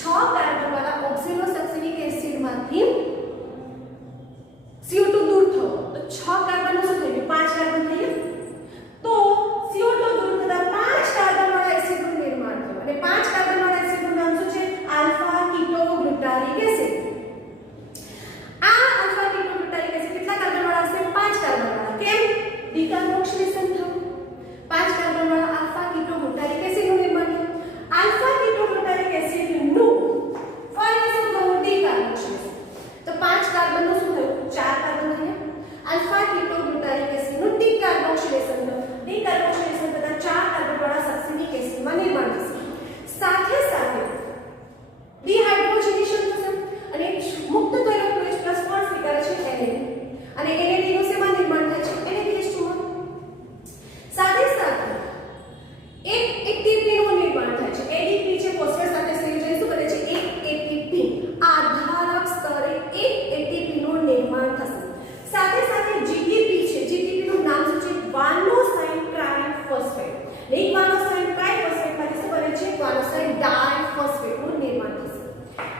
6 કાર્બન વાળા ઓક્ઝેલો સક્સિનિક એસિડમાંથી CO2 દૂર થયો તો 6 કાર્બનનું શું થઈ ગયું? 5 કાર્બન થઈ ગયા. તો CO2 દૂર થતા 5 કાર્બન વાળા એસિડનું નિર્માણ થયું અને 5 કાર્બન વાળા એસિડનું નામ શું છે? Alpha ketoglutaric acid. આ આલ્ફા કીટોગ્લુટારિક એસિડ કેટલા કાર્બન વાળા હશે? 5 કાર્બન વાળા. કેમ? ડીકાર્બોક્સિલેશન થયું. 5 કાર્બન વાળા આલ્ફા કીટોગ્લુટારિક એસિડનું નિર્માણ થયું. આલ્ફા કીટોગ્લુટારિક એસિડનું ફરી શું થયું? ડીકાર્બોક્સિલેશન. તો 5 કાર્બનનું શું થયું? 4 કાર્બન થયા. આલ્ફા કીટોગ્લુટારિક એસિડનું ડીકાર્બોક્સિલેશન થયું. ડીકાર્બોક્સિલેશન થતા 4 કાર્બન વાળા સક્સિનિક એસિડમાં નિર્માણ થશે. સાથે સાથે ડીહાઇડ્રોજનેશન થશે અને મુક્ત થયેલો ટોચ પ્લસ કોણ સ્વીકારે છે? NAD અને NAD નું શેમાં નિર્માણ થાય છે? NADH2 માં. સાથે સાથે એક ATP નું નિર્માણ થાય છે. ADP છે ફોસ્ફેટ સાથે સંયોજન શું કરે છે? એક ATP આધારક સ્તરે એક ATP નું નિર્માણ થશે. સાથે સાથે GTP છે. GTP નું નામ શું છે? વાનોસાઇન ટ્રાઇફોસ્ફેટ. એક વાનોસાઇન ટ્રાઇફોસ્ફેટમાંથી શું બને છે? વાનોસાઇન ડાયફોસ્ફેટ નું નિર્માણ થશે.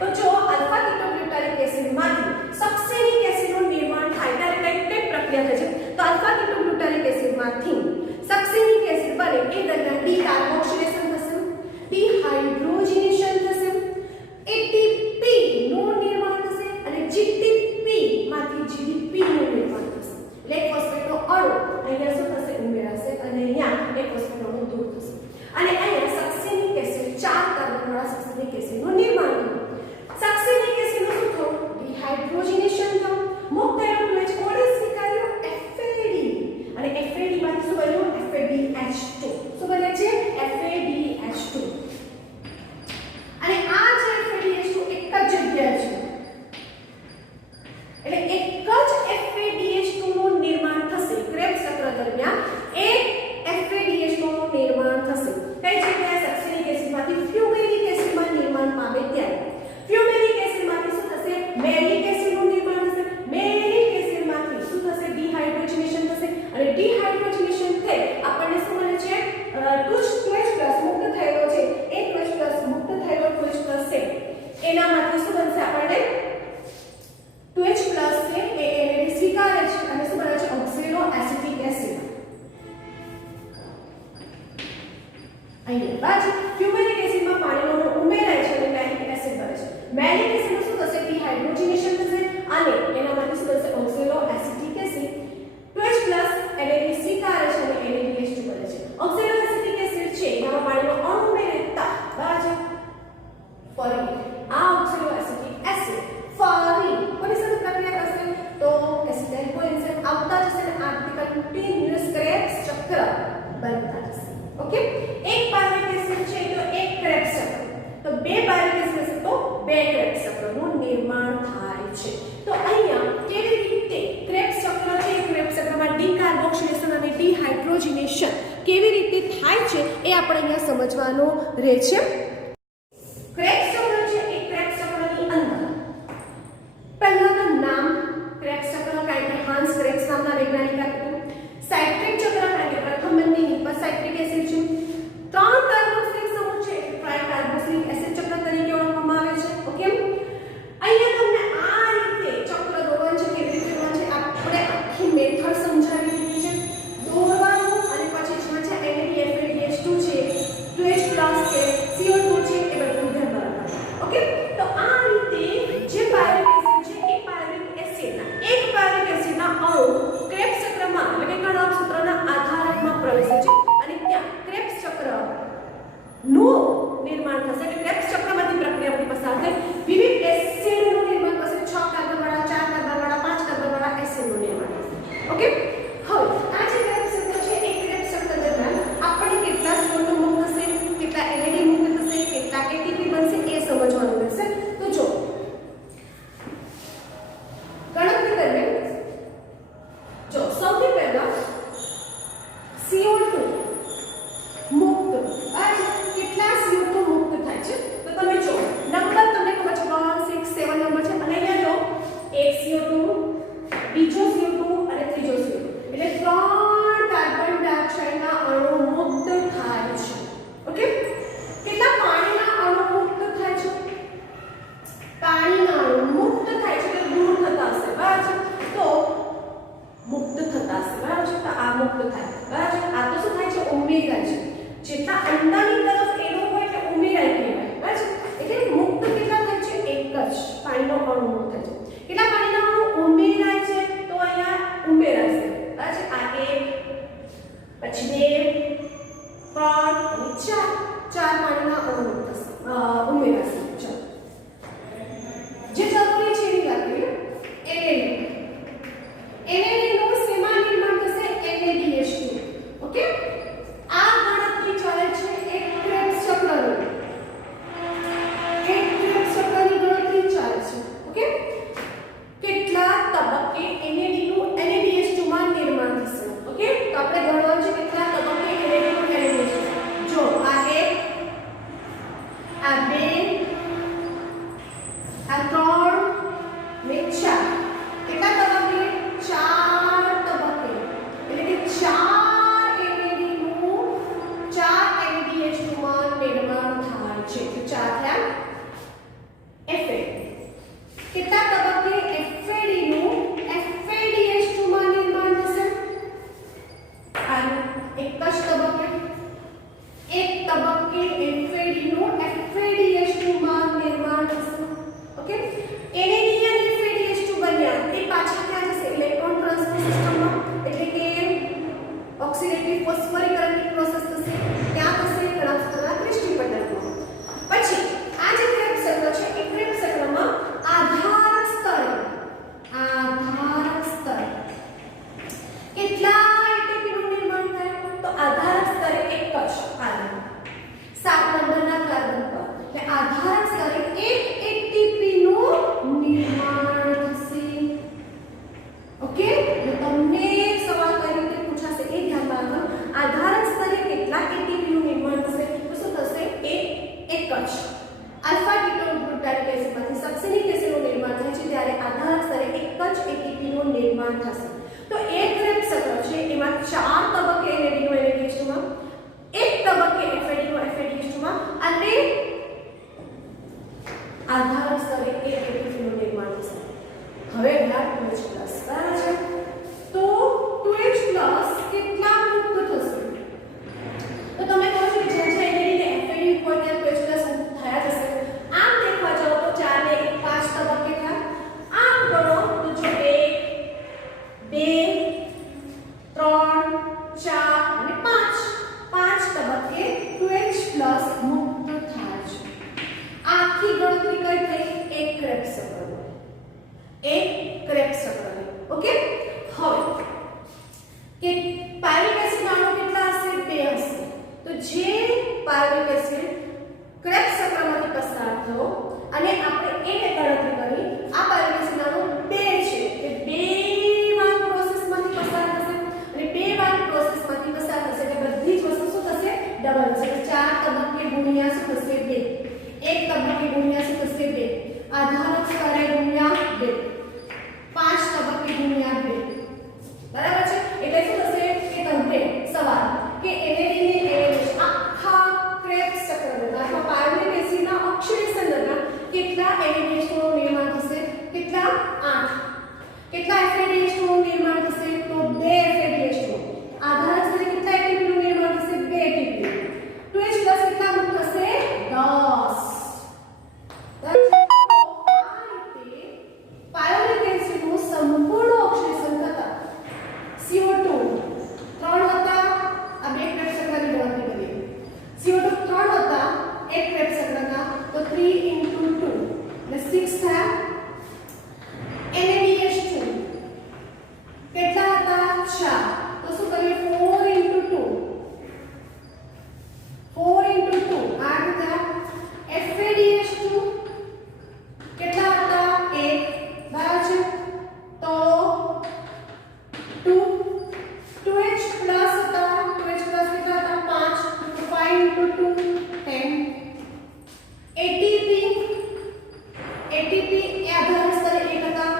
તો જો આલ્ફા કીટોગ્લુટારિક એસિડમાંથી સક્સેનિક એસિડનું નિર્માણ થાય ત્યારે કઈ પ્રક્રિયા થાય છે? તો આલ્ફા કીટોગ્લુટારિક એસિડમાંથી સક્સેનિક એસિડ બને એ દરમિયાન ડીકાર્બોક્સિલેશન થશે, ડીહાઇડ્રોજનેશન થશે, ATP નું નિર્માણ થશે અને GTP માંથી GDP નું નિર્માણ થશે. એટલે એક ફોસ્ફેટનો અણુ અહીંયા શું થશે? ઉમેરાશે અને અહીંયા એક ફોસ્ફેટનો અણુ દૂર થશે અને અહીંયા સક્સેનિક એસિડ 4 કાર્બન વાળા સક્સેનિક એસિડનું નિર્માણ થયું. સક્સેનિક એસિડનું શું થયું? ડીહાઇડ્રોજનેશન થયું. મુક્ત થયેલો ટોચ કોણે સ્વીકાર્યો? આપણે અહીંયા સમજવાનું રહે છે. ક્રેબ્સ ચક્ર છે એ ક્રેબ્સ ચક્રની અંદર પહેલાનું નામ ક્રેબ્સ ચક્ર કાંઈ હાન્સ ક્રેબ્સ નામના વૈજ્ઞાનિકે આપ્યું. સાઇટ્રિક ચક્ર કાંઈ પ્રથમ બંધની ઉપર સાઇટ્રિક એસિડ છે. 3 કાર્બોક્સિલિક સમૂહ છે એટલે ટ્રાઈ કાર્બોક્સિલિક એસિડ ચક્ર તરીકે ઓળખવામાં આવે છે. ઓકે, અહીંયા તમને આ રીતે ચક્ર દોરવાનું છે, કેવી રીતે દોરવાનું છે આપણે આખી મેથડ સમજાવી દીધી છે. દોરવાનું અને પછી જેમાં છે NADFADH2 છે, 2H+ છે, CO2 છે, એ બધું ધ્યાન રાખવાનું. ઓકે, તો આ રીતે જે પાયરુવેટ એસિડ છે એ પાયરુવેટ એસિડના એક પાયરુવેટ એસિડના અણુ ક્રેબ્સ ચક્રમાં એટલે કે કણક સૂત્રના આધારકમાં પ્રવેશે છે અને ત્યાં ક્રેબ્સ ચક્ર નું નિર્માણ થશે. એટલે ક્રેબ્સ ચક્રમાંથી પ્રક્રિયામાંથી પસાર થઈ વિવિધ એસિડનું નિર્માણ થશે. 6 કાર્બનવાળા, 4 કાર્બનવાળા, 5 કાર્બનવાળા એસિડનું નિર્માણ થશે. ઓકે, હવે આ જે ક્રેબ્સ ચક્ર છે એ ક્રેબ્સ ચક્ર દરમિયાન આપણે કેટલા CO2 મુક્ત થશે, કેટલા NAD મુક્ત થશે, કેટલા ATP બનશે એ સમજવાનું રહેશે. તો જો ગણતરી કરીએ. જો સૌથી પહેલા CO2 મુક્ત કેટલા CO2 મુક્ત થાય છે તો તમે જો નંબર તમને ખબર છે 1 6 7 નંબર છે અને અહીંયા જો એક CO2, બીજો CO2 અને ત્રીજો CO2 એટલે 3 કાર્બન ડાયોક્સાઇડના અણુ મુક્ત થાય છે. ઓકે, કેટલા પાણીના અણુ મુક્ત થાય છે? પાણીના અણુ મુક્ત થાય છે એટલે દૂર થતા હશે, બરાબર છે? તો મુક્ત થતા હશે, બરાબર છે? તો આ મુક્ત થાય, બરાબર છે? આ તો શું થાય છે? ઉમેરાય છે. જેટલા અંદરની તરફ એનો હોય એટલે ઉમેરાય કહેવાય, બરાબર છે? એટલે મુક્ત કેટલા થાય છે? એક જ પાણીનો અણુ મુક્ત થાય છે. કેટલા પાણીના અણુ ઉમેરાય છે? તો અહીંયા ઉમેરાશે, બરાબર છે? આ એક, પછી 2, 3 અને 4 પાણીના અણુ મુક્ત થશે, ઉમેરાશે. ચાલો, જે જરૂરી છે એની વાત કરીએ. NAD નું શેમાં નિર્માણ થશે? NADH2. ઓકે, આ ગણતરી ચાલે છે એક ક્રેબ્સ ચક્રની. એક ક્રેબ્સ ચક્રની ગણતરી ચાલે છે. ઓકે, કેટલા તબક્કે NADH2 માં નિર્માણ થશે. ઓકે, તો આપણે ગણવાનું છે કેટલા તબક્કે NADH2. જો આ એક, આ 2, આ 3 ને 4. કેટલા તબક્કે? 4 તબક્કે. એટલે કે 4 NADH2 માં નિર્માણ થાય છે. તો 4 થયા. FAD કેટલા તબક્કે? FAD નું FADH2 માં નિર્માણ થશે. આ એક જ તબક્કે, એક તબક્કે FAD નું FADH2 માં નિર્માણ થશે. ઓકે, NAD અને FADH2 બન્યા એ પાછા ક્યાં જશે? ઇલેક્ટ્રોન ટ્રાન્સફર સિસ્ટમમાં, એટલે કે ઓક્સિડેટિવ ફોસ્ફોરીકરણની પ્રોસેસ થશે. ક્યાં થશે? કણક સ્તરના ક્રિસ્ટીપટલમાં. પછી આ જે ક્રેબ્સ ચક્ર છે એ ક્રેબ્સ ચક્રમાં આધારક સ્તરે કેટલા ATP નું નિર્માણ થાય? તો આધારક સ્તરે એક જ કાર્બન, 7 નંબરના કાર્બન પર એટલે આધારક સ્તરે એક ATP નું નિર્માણ થશે. ઓકે, તો તમને સવાલ કઈ રીતે પૂછાશે એ ધ્યાન રાખવાનું. આધારક સ્તરે કેટલા ATP નું નિર્માણ થશે? તો શું થશે? એક જ આલ્ફા કીટોન ગ્લુટારિક એસિડમાંથી સબસેનિક એસિડનું નિર્માણ થાય છે ત્યારે આધારક સ્તરે એક જ ATP નું નિર્માણ થશે. તો એક ક્રેબ્સ ચક્ર છે એમાં 4 તબક્કે NAD નું NADH2 માં, એક તબક્કે FAD નું FADH2 માં અને આધારક સ્તરે એક ATP નું નિર્માણ થશે. હવે 2H+, બરાબર છે? તો 2H+ કેટલા મુક્ત થશે? તો તમે કહો છો કે જેમ જેમ NAD ને FAD હોય ત્યાં 2H+ મુક્ત થયા જશે. આમ દેખવા જાઓ તો 4 ને 1 5 તબક્કે થયા. આમ ગણો તો જો 1, 2, 3, 4 અને 5 તબક્કે 2H+ મુક્ત થાય છે. આખી ગણતરી કઈ થઈ? એક ક્રેબ્સ ચક્રની. એક ક્રેબ્સ ચક્રની. ઓકે, હવે કે પાયરુવેટ એસિડ અણુ કેટલા હશે? 2 હશે. તો જે પાયરુવેટ એસિડ ક્રેબ્સ ચક્રમાંથી પસાર થયો અને આપણે એને ગણતરી કરી, આ પાયરુવેટ એસિડ અણુ 2 છે કે 2 માં પ્રોસેસ કેટલા હતા 4 તો શું કરીએ 4 into 2 4 into 2 8 થયા FADH2 કેટલા હતા 1 બરાબર છે તો 2 2H પ્લસ હતા 2H પ્લસ કેટલા હતા 5 તો 5 into 2 10 ATP એ આધાર સ્તરે 1 હતા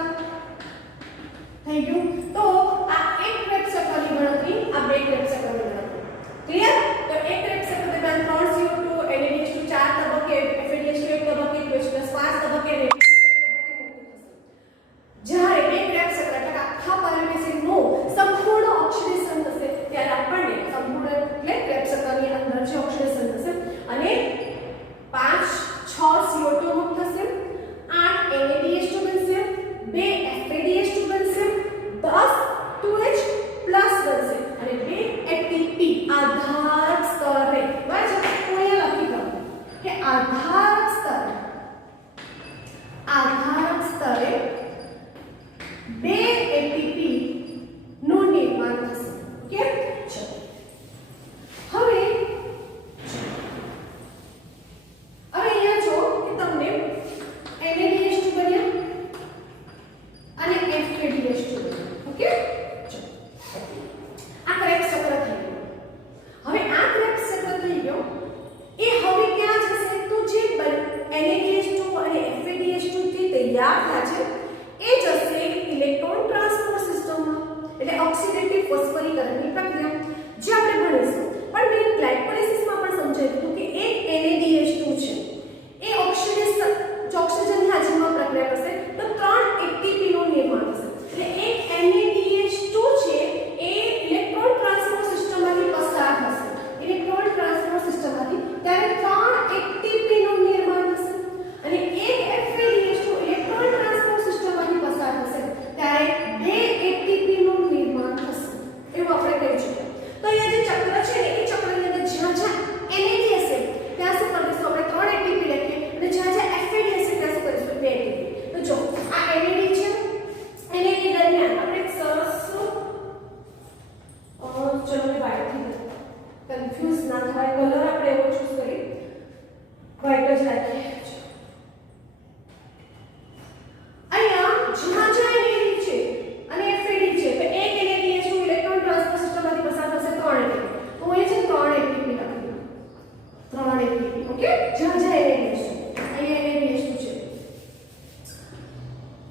થઈ ગયું તો આ એક ક્રેબ્સ ચક્રની ગણતરી આ બે ક્રેબ્સ ચક્રની ગણતરી ક્લિયર તો એક ક્રેબ્સ ચક્ર દરમિયાન 3 CO2 NADH2 4 તબક્કે FADH2 1 તબક્કે 2H+ 5 તબક્કે અને ATP 1 તબક્કે મુક્ત થશે જ્યારે બે ક્રેબ્સ ચક્ર એટલે આખા પાયરોમેસિનનો સંપૂર્ણ ઓક્સિડેશન થશે ત્યારે આપણને સંપૂર્ણ એટલે ક્રેબ્સ ચક્રની અંદર જે ઓક્સિડેશન થશે અને 5 6 CO2 મુક્ત થશે 8 NADH2 બનશે 2 FADH2 બનશે 10 2H પ્લસ બનશે અને 2 ATP આધારક સ્તરે બરાબર છે તો અહીંયા લખી દો કે આધારક સ્તરે 2 ATP નું નિર્માણ થશે ઓકે ચલો હવે અહીંયા જો કે તમને NADH2 બન્યા અને FADH2 ઓકે ચલો આ ક્રેબ્સ ચક્ર થઈ ગયું હવે આ ક્રેબ્સ ચક્ર થઈ ગયો એ હવે ક્યાં જશે તો જે NADH2 અને FADH2 થી તૈયાર થયા છે એ જશે ઇલેક્ટ્રોન ટ્રાન્સપોર્ટ સિસ્ટમમાં એટલે ઓક્સિડેટિવ ફોસ્ફોરીકરણની પ્રક્રિયા જે આપણે ભણીશું પણ મેં ગ્લાયકોલિસિસમાં પણ સમજાવ્યું હતું કે એક NADH2 છે એ ઓક્સિડેશન જો ઓક્સિજનની હાજરીમાં પ્રક્રિયા કરશે તો 3 ATP નું નિર્માણ થશે એટલે એક NADH2 છે એ ઇલેક્ટ્રોન ટ્રાન્સપોર્ટ સિસ્ટમમાંથી પસાર થશે ઇલેક્ટ્રોન ટ્રાન્સપોર્ટ સિસ્ટમમાંથી ત્યારે 3 ATP નું નિર્માણ થશે અને એક FADH2 ઇલેક્ટ્રોન ટ્રાન્સપોર્ટ સિસ્ટમમાંથી પસાર થશે ત્યારે 2 ATP નું નિર્માણ થશે એવું આપણે કહી શકીએ તો અહીંયા જે ચક્ર છે ને એ ચક્રની અંદર જ્યાં જ્યાં NAD હશે ત્યાં શું કરીશું આપણે 3 ATP લખીએ અને જ્યાં જ્યાં FAD હશે ત્યાં શું કરીશું 2 ATP તો જો આ NAD છે NAD દરમિયાન આપણે એક સરસ ચલો મેં વ્હાઈટથી કન્ફ્યુઝ ના થાય કલર આપણે એવો ચૂઝ કરી વ્હાઈટ જ રાખીએ અહીંયા જ્યાં જ્યાં NAD છે અને FAD છે તો એક NADH2 ઇલેક્ટ્રોન ટ્રાન્સપોર્ટ સિસ્ટમમાંથી પસાર થશે 3 ATP તો અહીંયા છે 3 ATP લખી દો 3 ATP ઓકે જ્યાં જ્યાં NADH છે અહીંયા NADH2 છે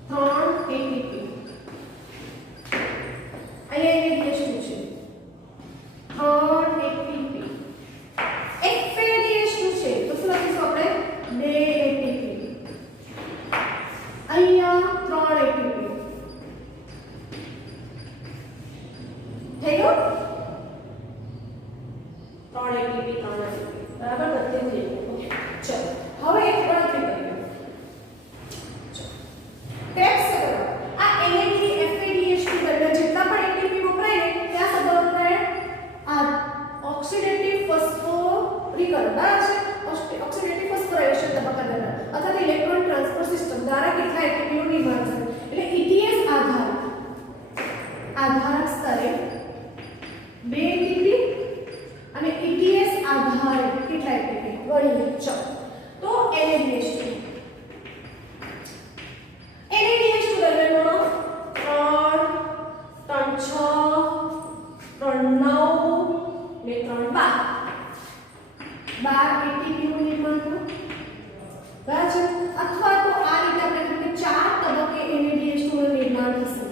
3 ATP અહીંયા NADH2 છે 3 ATP FADH2 છે તો શું લખીશું આપણે 2 ATP અહીંયા 3 ATP થઈ ગયો 3 ATP બરાબર બધે થઈ ગયું ચલો હવે એક ગણતરી કરીએ ક્રેબ્સ ચક્ર આ NAD FADH2 દરમિયાન જેટલા પણ ATP વપરાય ને ત્યાં શબ્દ વપરાય આ ઓક્સિડેટિવ ફોસ્ફોરીકરણ બરાબર છે ઓક્સિડેટિવ ફોસ્ફોરાઇલેશન તબક્કા દરમિયાન અથવા તો ઇલેક્ટ્રોન ટ્રાન્સપોર્ટ સિસ્ટમ દ્વારા કેટલા ATP નું નિર્માણ થશે એટલે ETS આધારક સ્તરે 2 ATP અને ETS આધારે કેટલા ATP ગણીએ ચલો તો NADH2 દરમિયાન 3 6 3 9 ને 3 12 ATP નું નિર્માણ થયું બરાબર છે અથવા તો આ રીતે આપણે કહીએ કે 4 તબક્કે NADH2 નું નિર્માણ થશે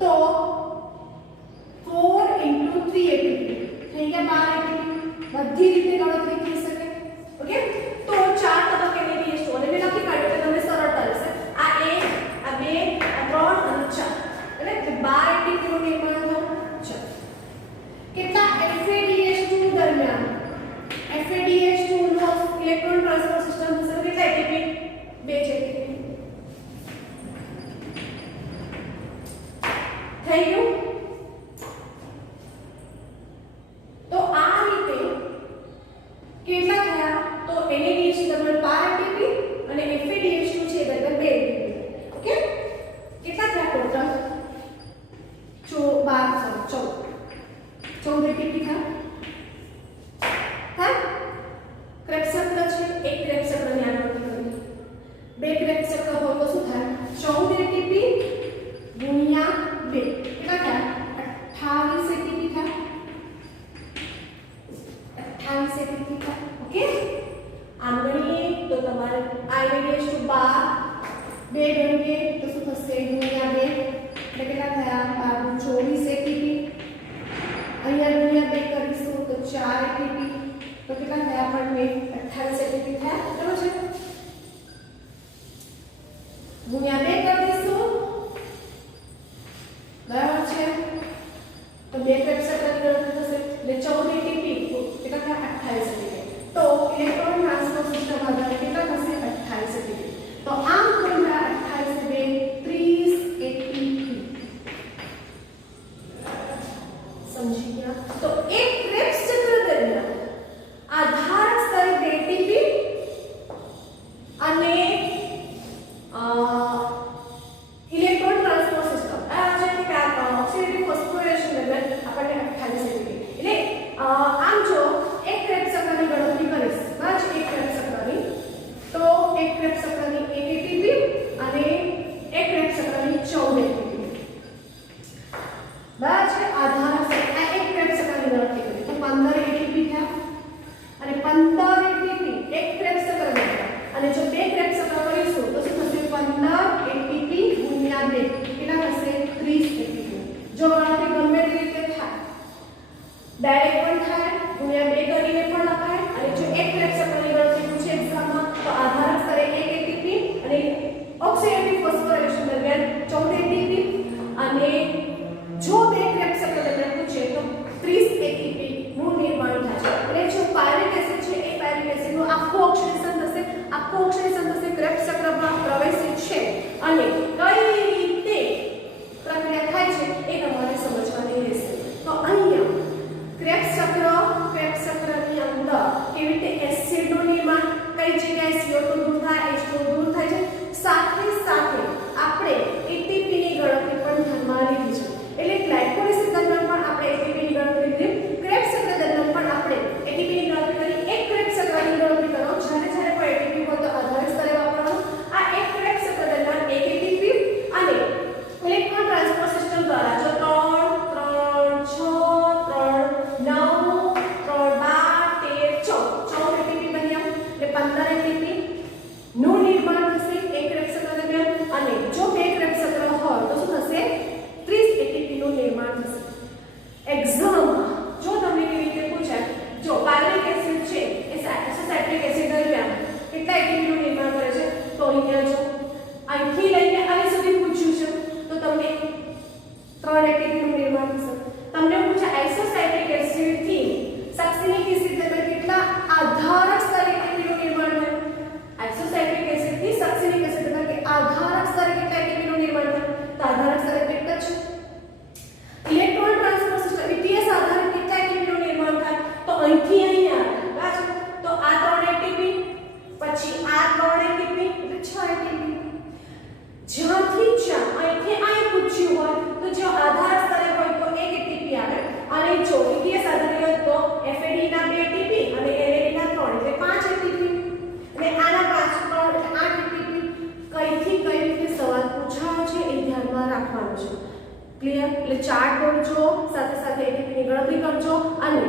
તો 4 into 3 ATP થઈ ગયા 12 ATP બધી રીતે ગણતરી થઈ શકે ઓકે તો 4 તબક્કે NADH2 અને મેં લખી કાઢ્યું કે તમને સરળતા રહેશે આ 1 આ 2 આ 3 અને 4 એટલે 12 ATP નું નિર્માણ થયું ચલો કેટલા FADH2 દરમિયાન FADH2 નો ઇલેક્ટ્રોન ટ્રાન્સપોર્ટ સિસ્ટમ થશે કેટલા ATP 2 ATP થઈ ગયું તો આ રીતે કેટલા થયા તો NADH દરમિયાન 12 ATP અને FADH2 છે દરમિયાન 2 ATP ઓકે કેટલા થયા ટોટલ 14 એટીપી થાય ક્રેબ્સ ચક્ર છે એક ક્રેબ્સ ચક્રની આગળ કરીએ બે ક્રેબ્સ ચક્ર હોય તો શું થાય 14 એટીપી ગુણ્યા 2 કેટલા થાય 28 એટીપી થાય 28 એટીપી થાય ઓકે આમ ગણીએ તો તમારે i રેડિયસ ટુ 12 2 ગણીએ તો શું થશે ગુણ્યા 2 એટલે કેટલા થયા 12 24 એટીપી અહીંયા ગુણ્યા 2 કરીશું તો 4 એટીપી તો કેટલા થયા આપણને 28 એટીપી થયા બરાબર છે ગુણ્યા 2 કરી દઈશું બરાબર છે તો 2 ક્રેબ્સ ચક્રની ગણતરી થશે એટલે 14 એટીપી કેટલા થયા 28 એટીપી તો ઇલેક્ટ્રોન ટ્રાન્સફર સિસ્ટમ આધારે કેટલા થશે 28 એટીપી તો આમ ગુણ્યા 28 ને 30 એટીપી સમજી ગયા તો એક ક્રેબ્સ ચક્ર દરમિયાન આધારક સ્તરે 2 એટીપી અને ઇલેક્ટ્રોન ટ્રાન્સફર સિસ્ટમ આ છે કે ઓક્સિડેટિવ ફોસ્ફોરેશન દરમિયાન આપણને 28 એટીપી એટલે આમ જો એક ક્રેબ્સ ચક્રની ગણતરી કરીશ બસ એક ક્રેબ્સ ચક્રની તો એક ક્રેબ્સ ચક્રની 1 એટીપી અને એક ક્રેબ્સ ચક્રની 14 એટીપી બસ આધારક સ્તરે આ એક ક્રેબ્સ ચક્રની ગણતરી કરી તો 15 એટીપી થયા અને 15 એટીપી એક ક્રેબ્સ ચક્ર થયા અને જો બે ક્રેબ્સ ચક્ર કરીશું તો શું થશે 15 એટીપી ગુણ્યા 2 કેટલા થશે 30 એટીપી જો ગણતરી ગમે તે રીતે થાય ડાયરેક્ટ પણ થાય ગુણ્યા 2 કરીને પણ લખાય અને જો એક ક્રેબ્સ ચક્રની ગણતરી પૂછે એક્ઝામમાં તો આધારક સ્તરે 1 એટીપી અને ઓક્સિડેટિવ ફોસ્ફોરેશન દરમિયાન 14 એટીપી અને જો બે ક્રેબ્સ ચક્ર દરમિયાન પૂછે તો 30 એટીપી નું નિર્માણ થાય છે એટલે જો પાયરિક એસિડ છે એ પાયરિક એસિડનું આખું ઓક્સિડેશન થશે ક્રેબ્સ ચક્રમાં પ્રવેશે છે અને કઈ રીતે પ્રક્રિયા થાય છે એ તમારે સમજવાની રહેશે તો અહીંયા ક્રેબ્સ ચક્રની અંદર કેવી રીતે એસિડનું નિર્માણ કઈ જગ્યાએ CO2 દૂર થાય H2O દૂર થાય છે સાથે સાથે આપણે એટીપી ની ગણતરી પણ ધ્યાનમાં લીધી છે એટલે ગ્લાયકોલિસિસ દરમિયાન પણ આપણે એટીપી ની ગણતરી કરી ક્રેબ્સ ચક્ર દરમિયાન પણ આપણે એટીપી ની ગણતરી કરી એક ક્રેબ્સ ચક્રની ગણતરી કરો જ્યારે કોઈ એટીપી હોય તો આધારક સ્તરે વાપરવાનું આ એક ક્રેબ્સ ચક્ર દરમિયાન 1 એટીપી અને ઇલેક્ટ્રોન ટ્રાન્સફર સિસ્ટમ દ્વારા જો 3 3 6 3 9 3 12 13 14 14 એટીપી બન્યા એટલે 15 એટીપી નું નિર્માણ થશે એક ક્રેબ્સ ચક્ર દરમિયાન અને જો બે ક્રેબ્સ ચક્ર હોય તો શું થશે 30 એટીપી નું નિર્માણ થશે એક્ઝામ જો તમને કેવી રીતે પૂછાય જો પાયરિક એસિડ છે એ સાઇટ્રિક એસિડ દરમિયાન કેટલા એટીપી નું નિર્માણ કરે છે તો અહીંયા જો અહીંથી લઈને અહીં સુધી પૂછ્યું છે તો તમને 3 એટીપી નું નિર્માણ થશે તમને પૂછે આઇસોસાઇટ્રિક એસિડ થી સક્સિનિક એસિડ દરમિયાન કેટલા આધારક સ્તરે એટીપી નું નિર્માણ થાય આઇસોસાઇટ્રિક એસિડ થી સક્સિનિક એસિડ દરમિયાન આધારક સ્તરે કેટલા એટીપી નું નિર્માણ થાય તો આધારક સ્તરે કેટલા છે ઇલેક્ટ્રોન ટ્રાન્સફર સિસ્ટમ ETS આધારે કેટલા એટીપી નું નિર્માણ થાય તો અહીંથી અહીંયા બરાબર તો આ 3 એટીપી પછી આ 3 એટીપી એટલે 6 એટીપી જ્યાંથી જ્યાં અહીંથી અહીં પૂછ્યું હોય તો જો આધાર સ્તરે હોય તો 1 એટીપી આવે અને જો ETS આધારે હોય તો FAD ના 2 એટીપી અને LAD ના 3 એટલે 5 એટીપી અને આના 5 3 એટલે 8 એટીપી કઈથી કઈ રીતે સવાલ પૂછાયો છે એ ધ્યાનમાં રાખવાનું છે ક્લિયર એટલે ચાર્ટ દોરજો સાથે સાથે એટીપી ની ગણતરી કરજો અને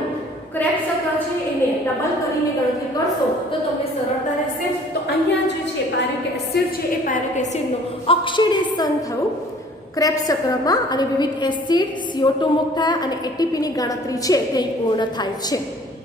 ક્રેબ્સ ચક્ર છે એને ડબલ કરીને ગણતરી કરશો તો તમને સરળતા રહેશે તો અહીંયા જે છે પાયરિક એસિડ છે એ પાયરિક એસિડનું ઓક્સિડેશન થયું ક્રેબ્સ ચક્રમાં અને વિવિધ એસિડ CO2 મુક્ત થયા અને એટીપી ની ગણતરી છે તે પૂર્ણ થાય છે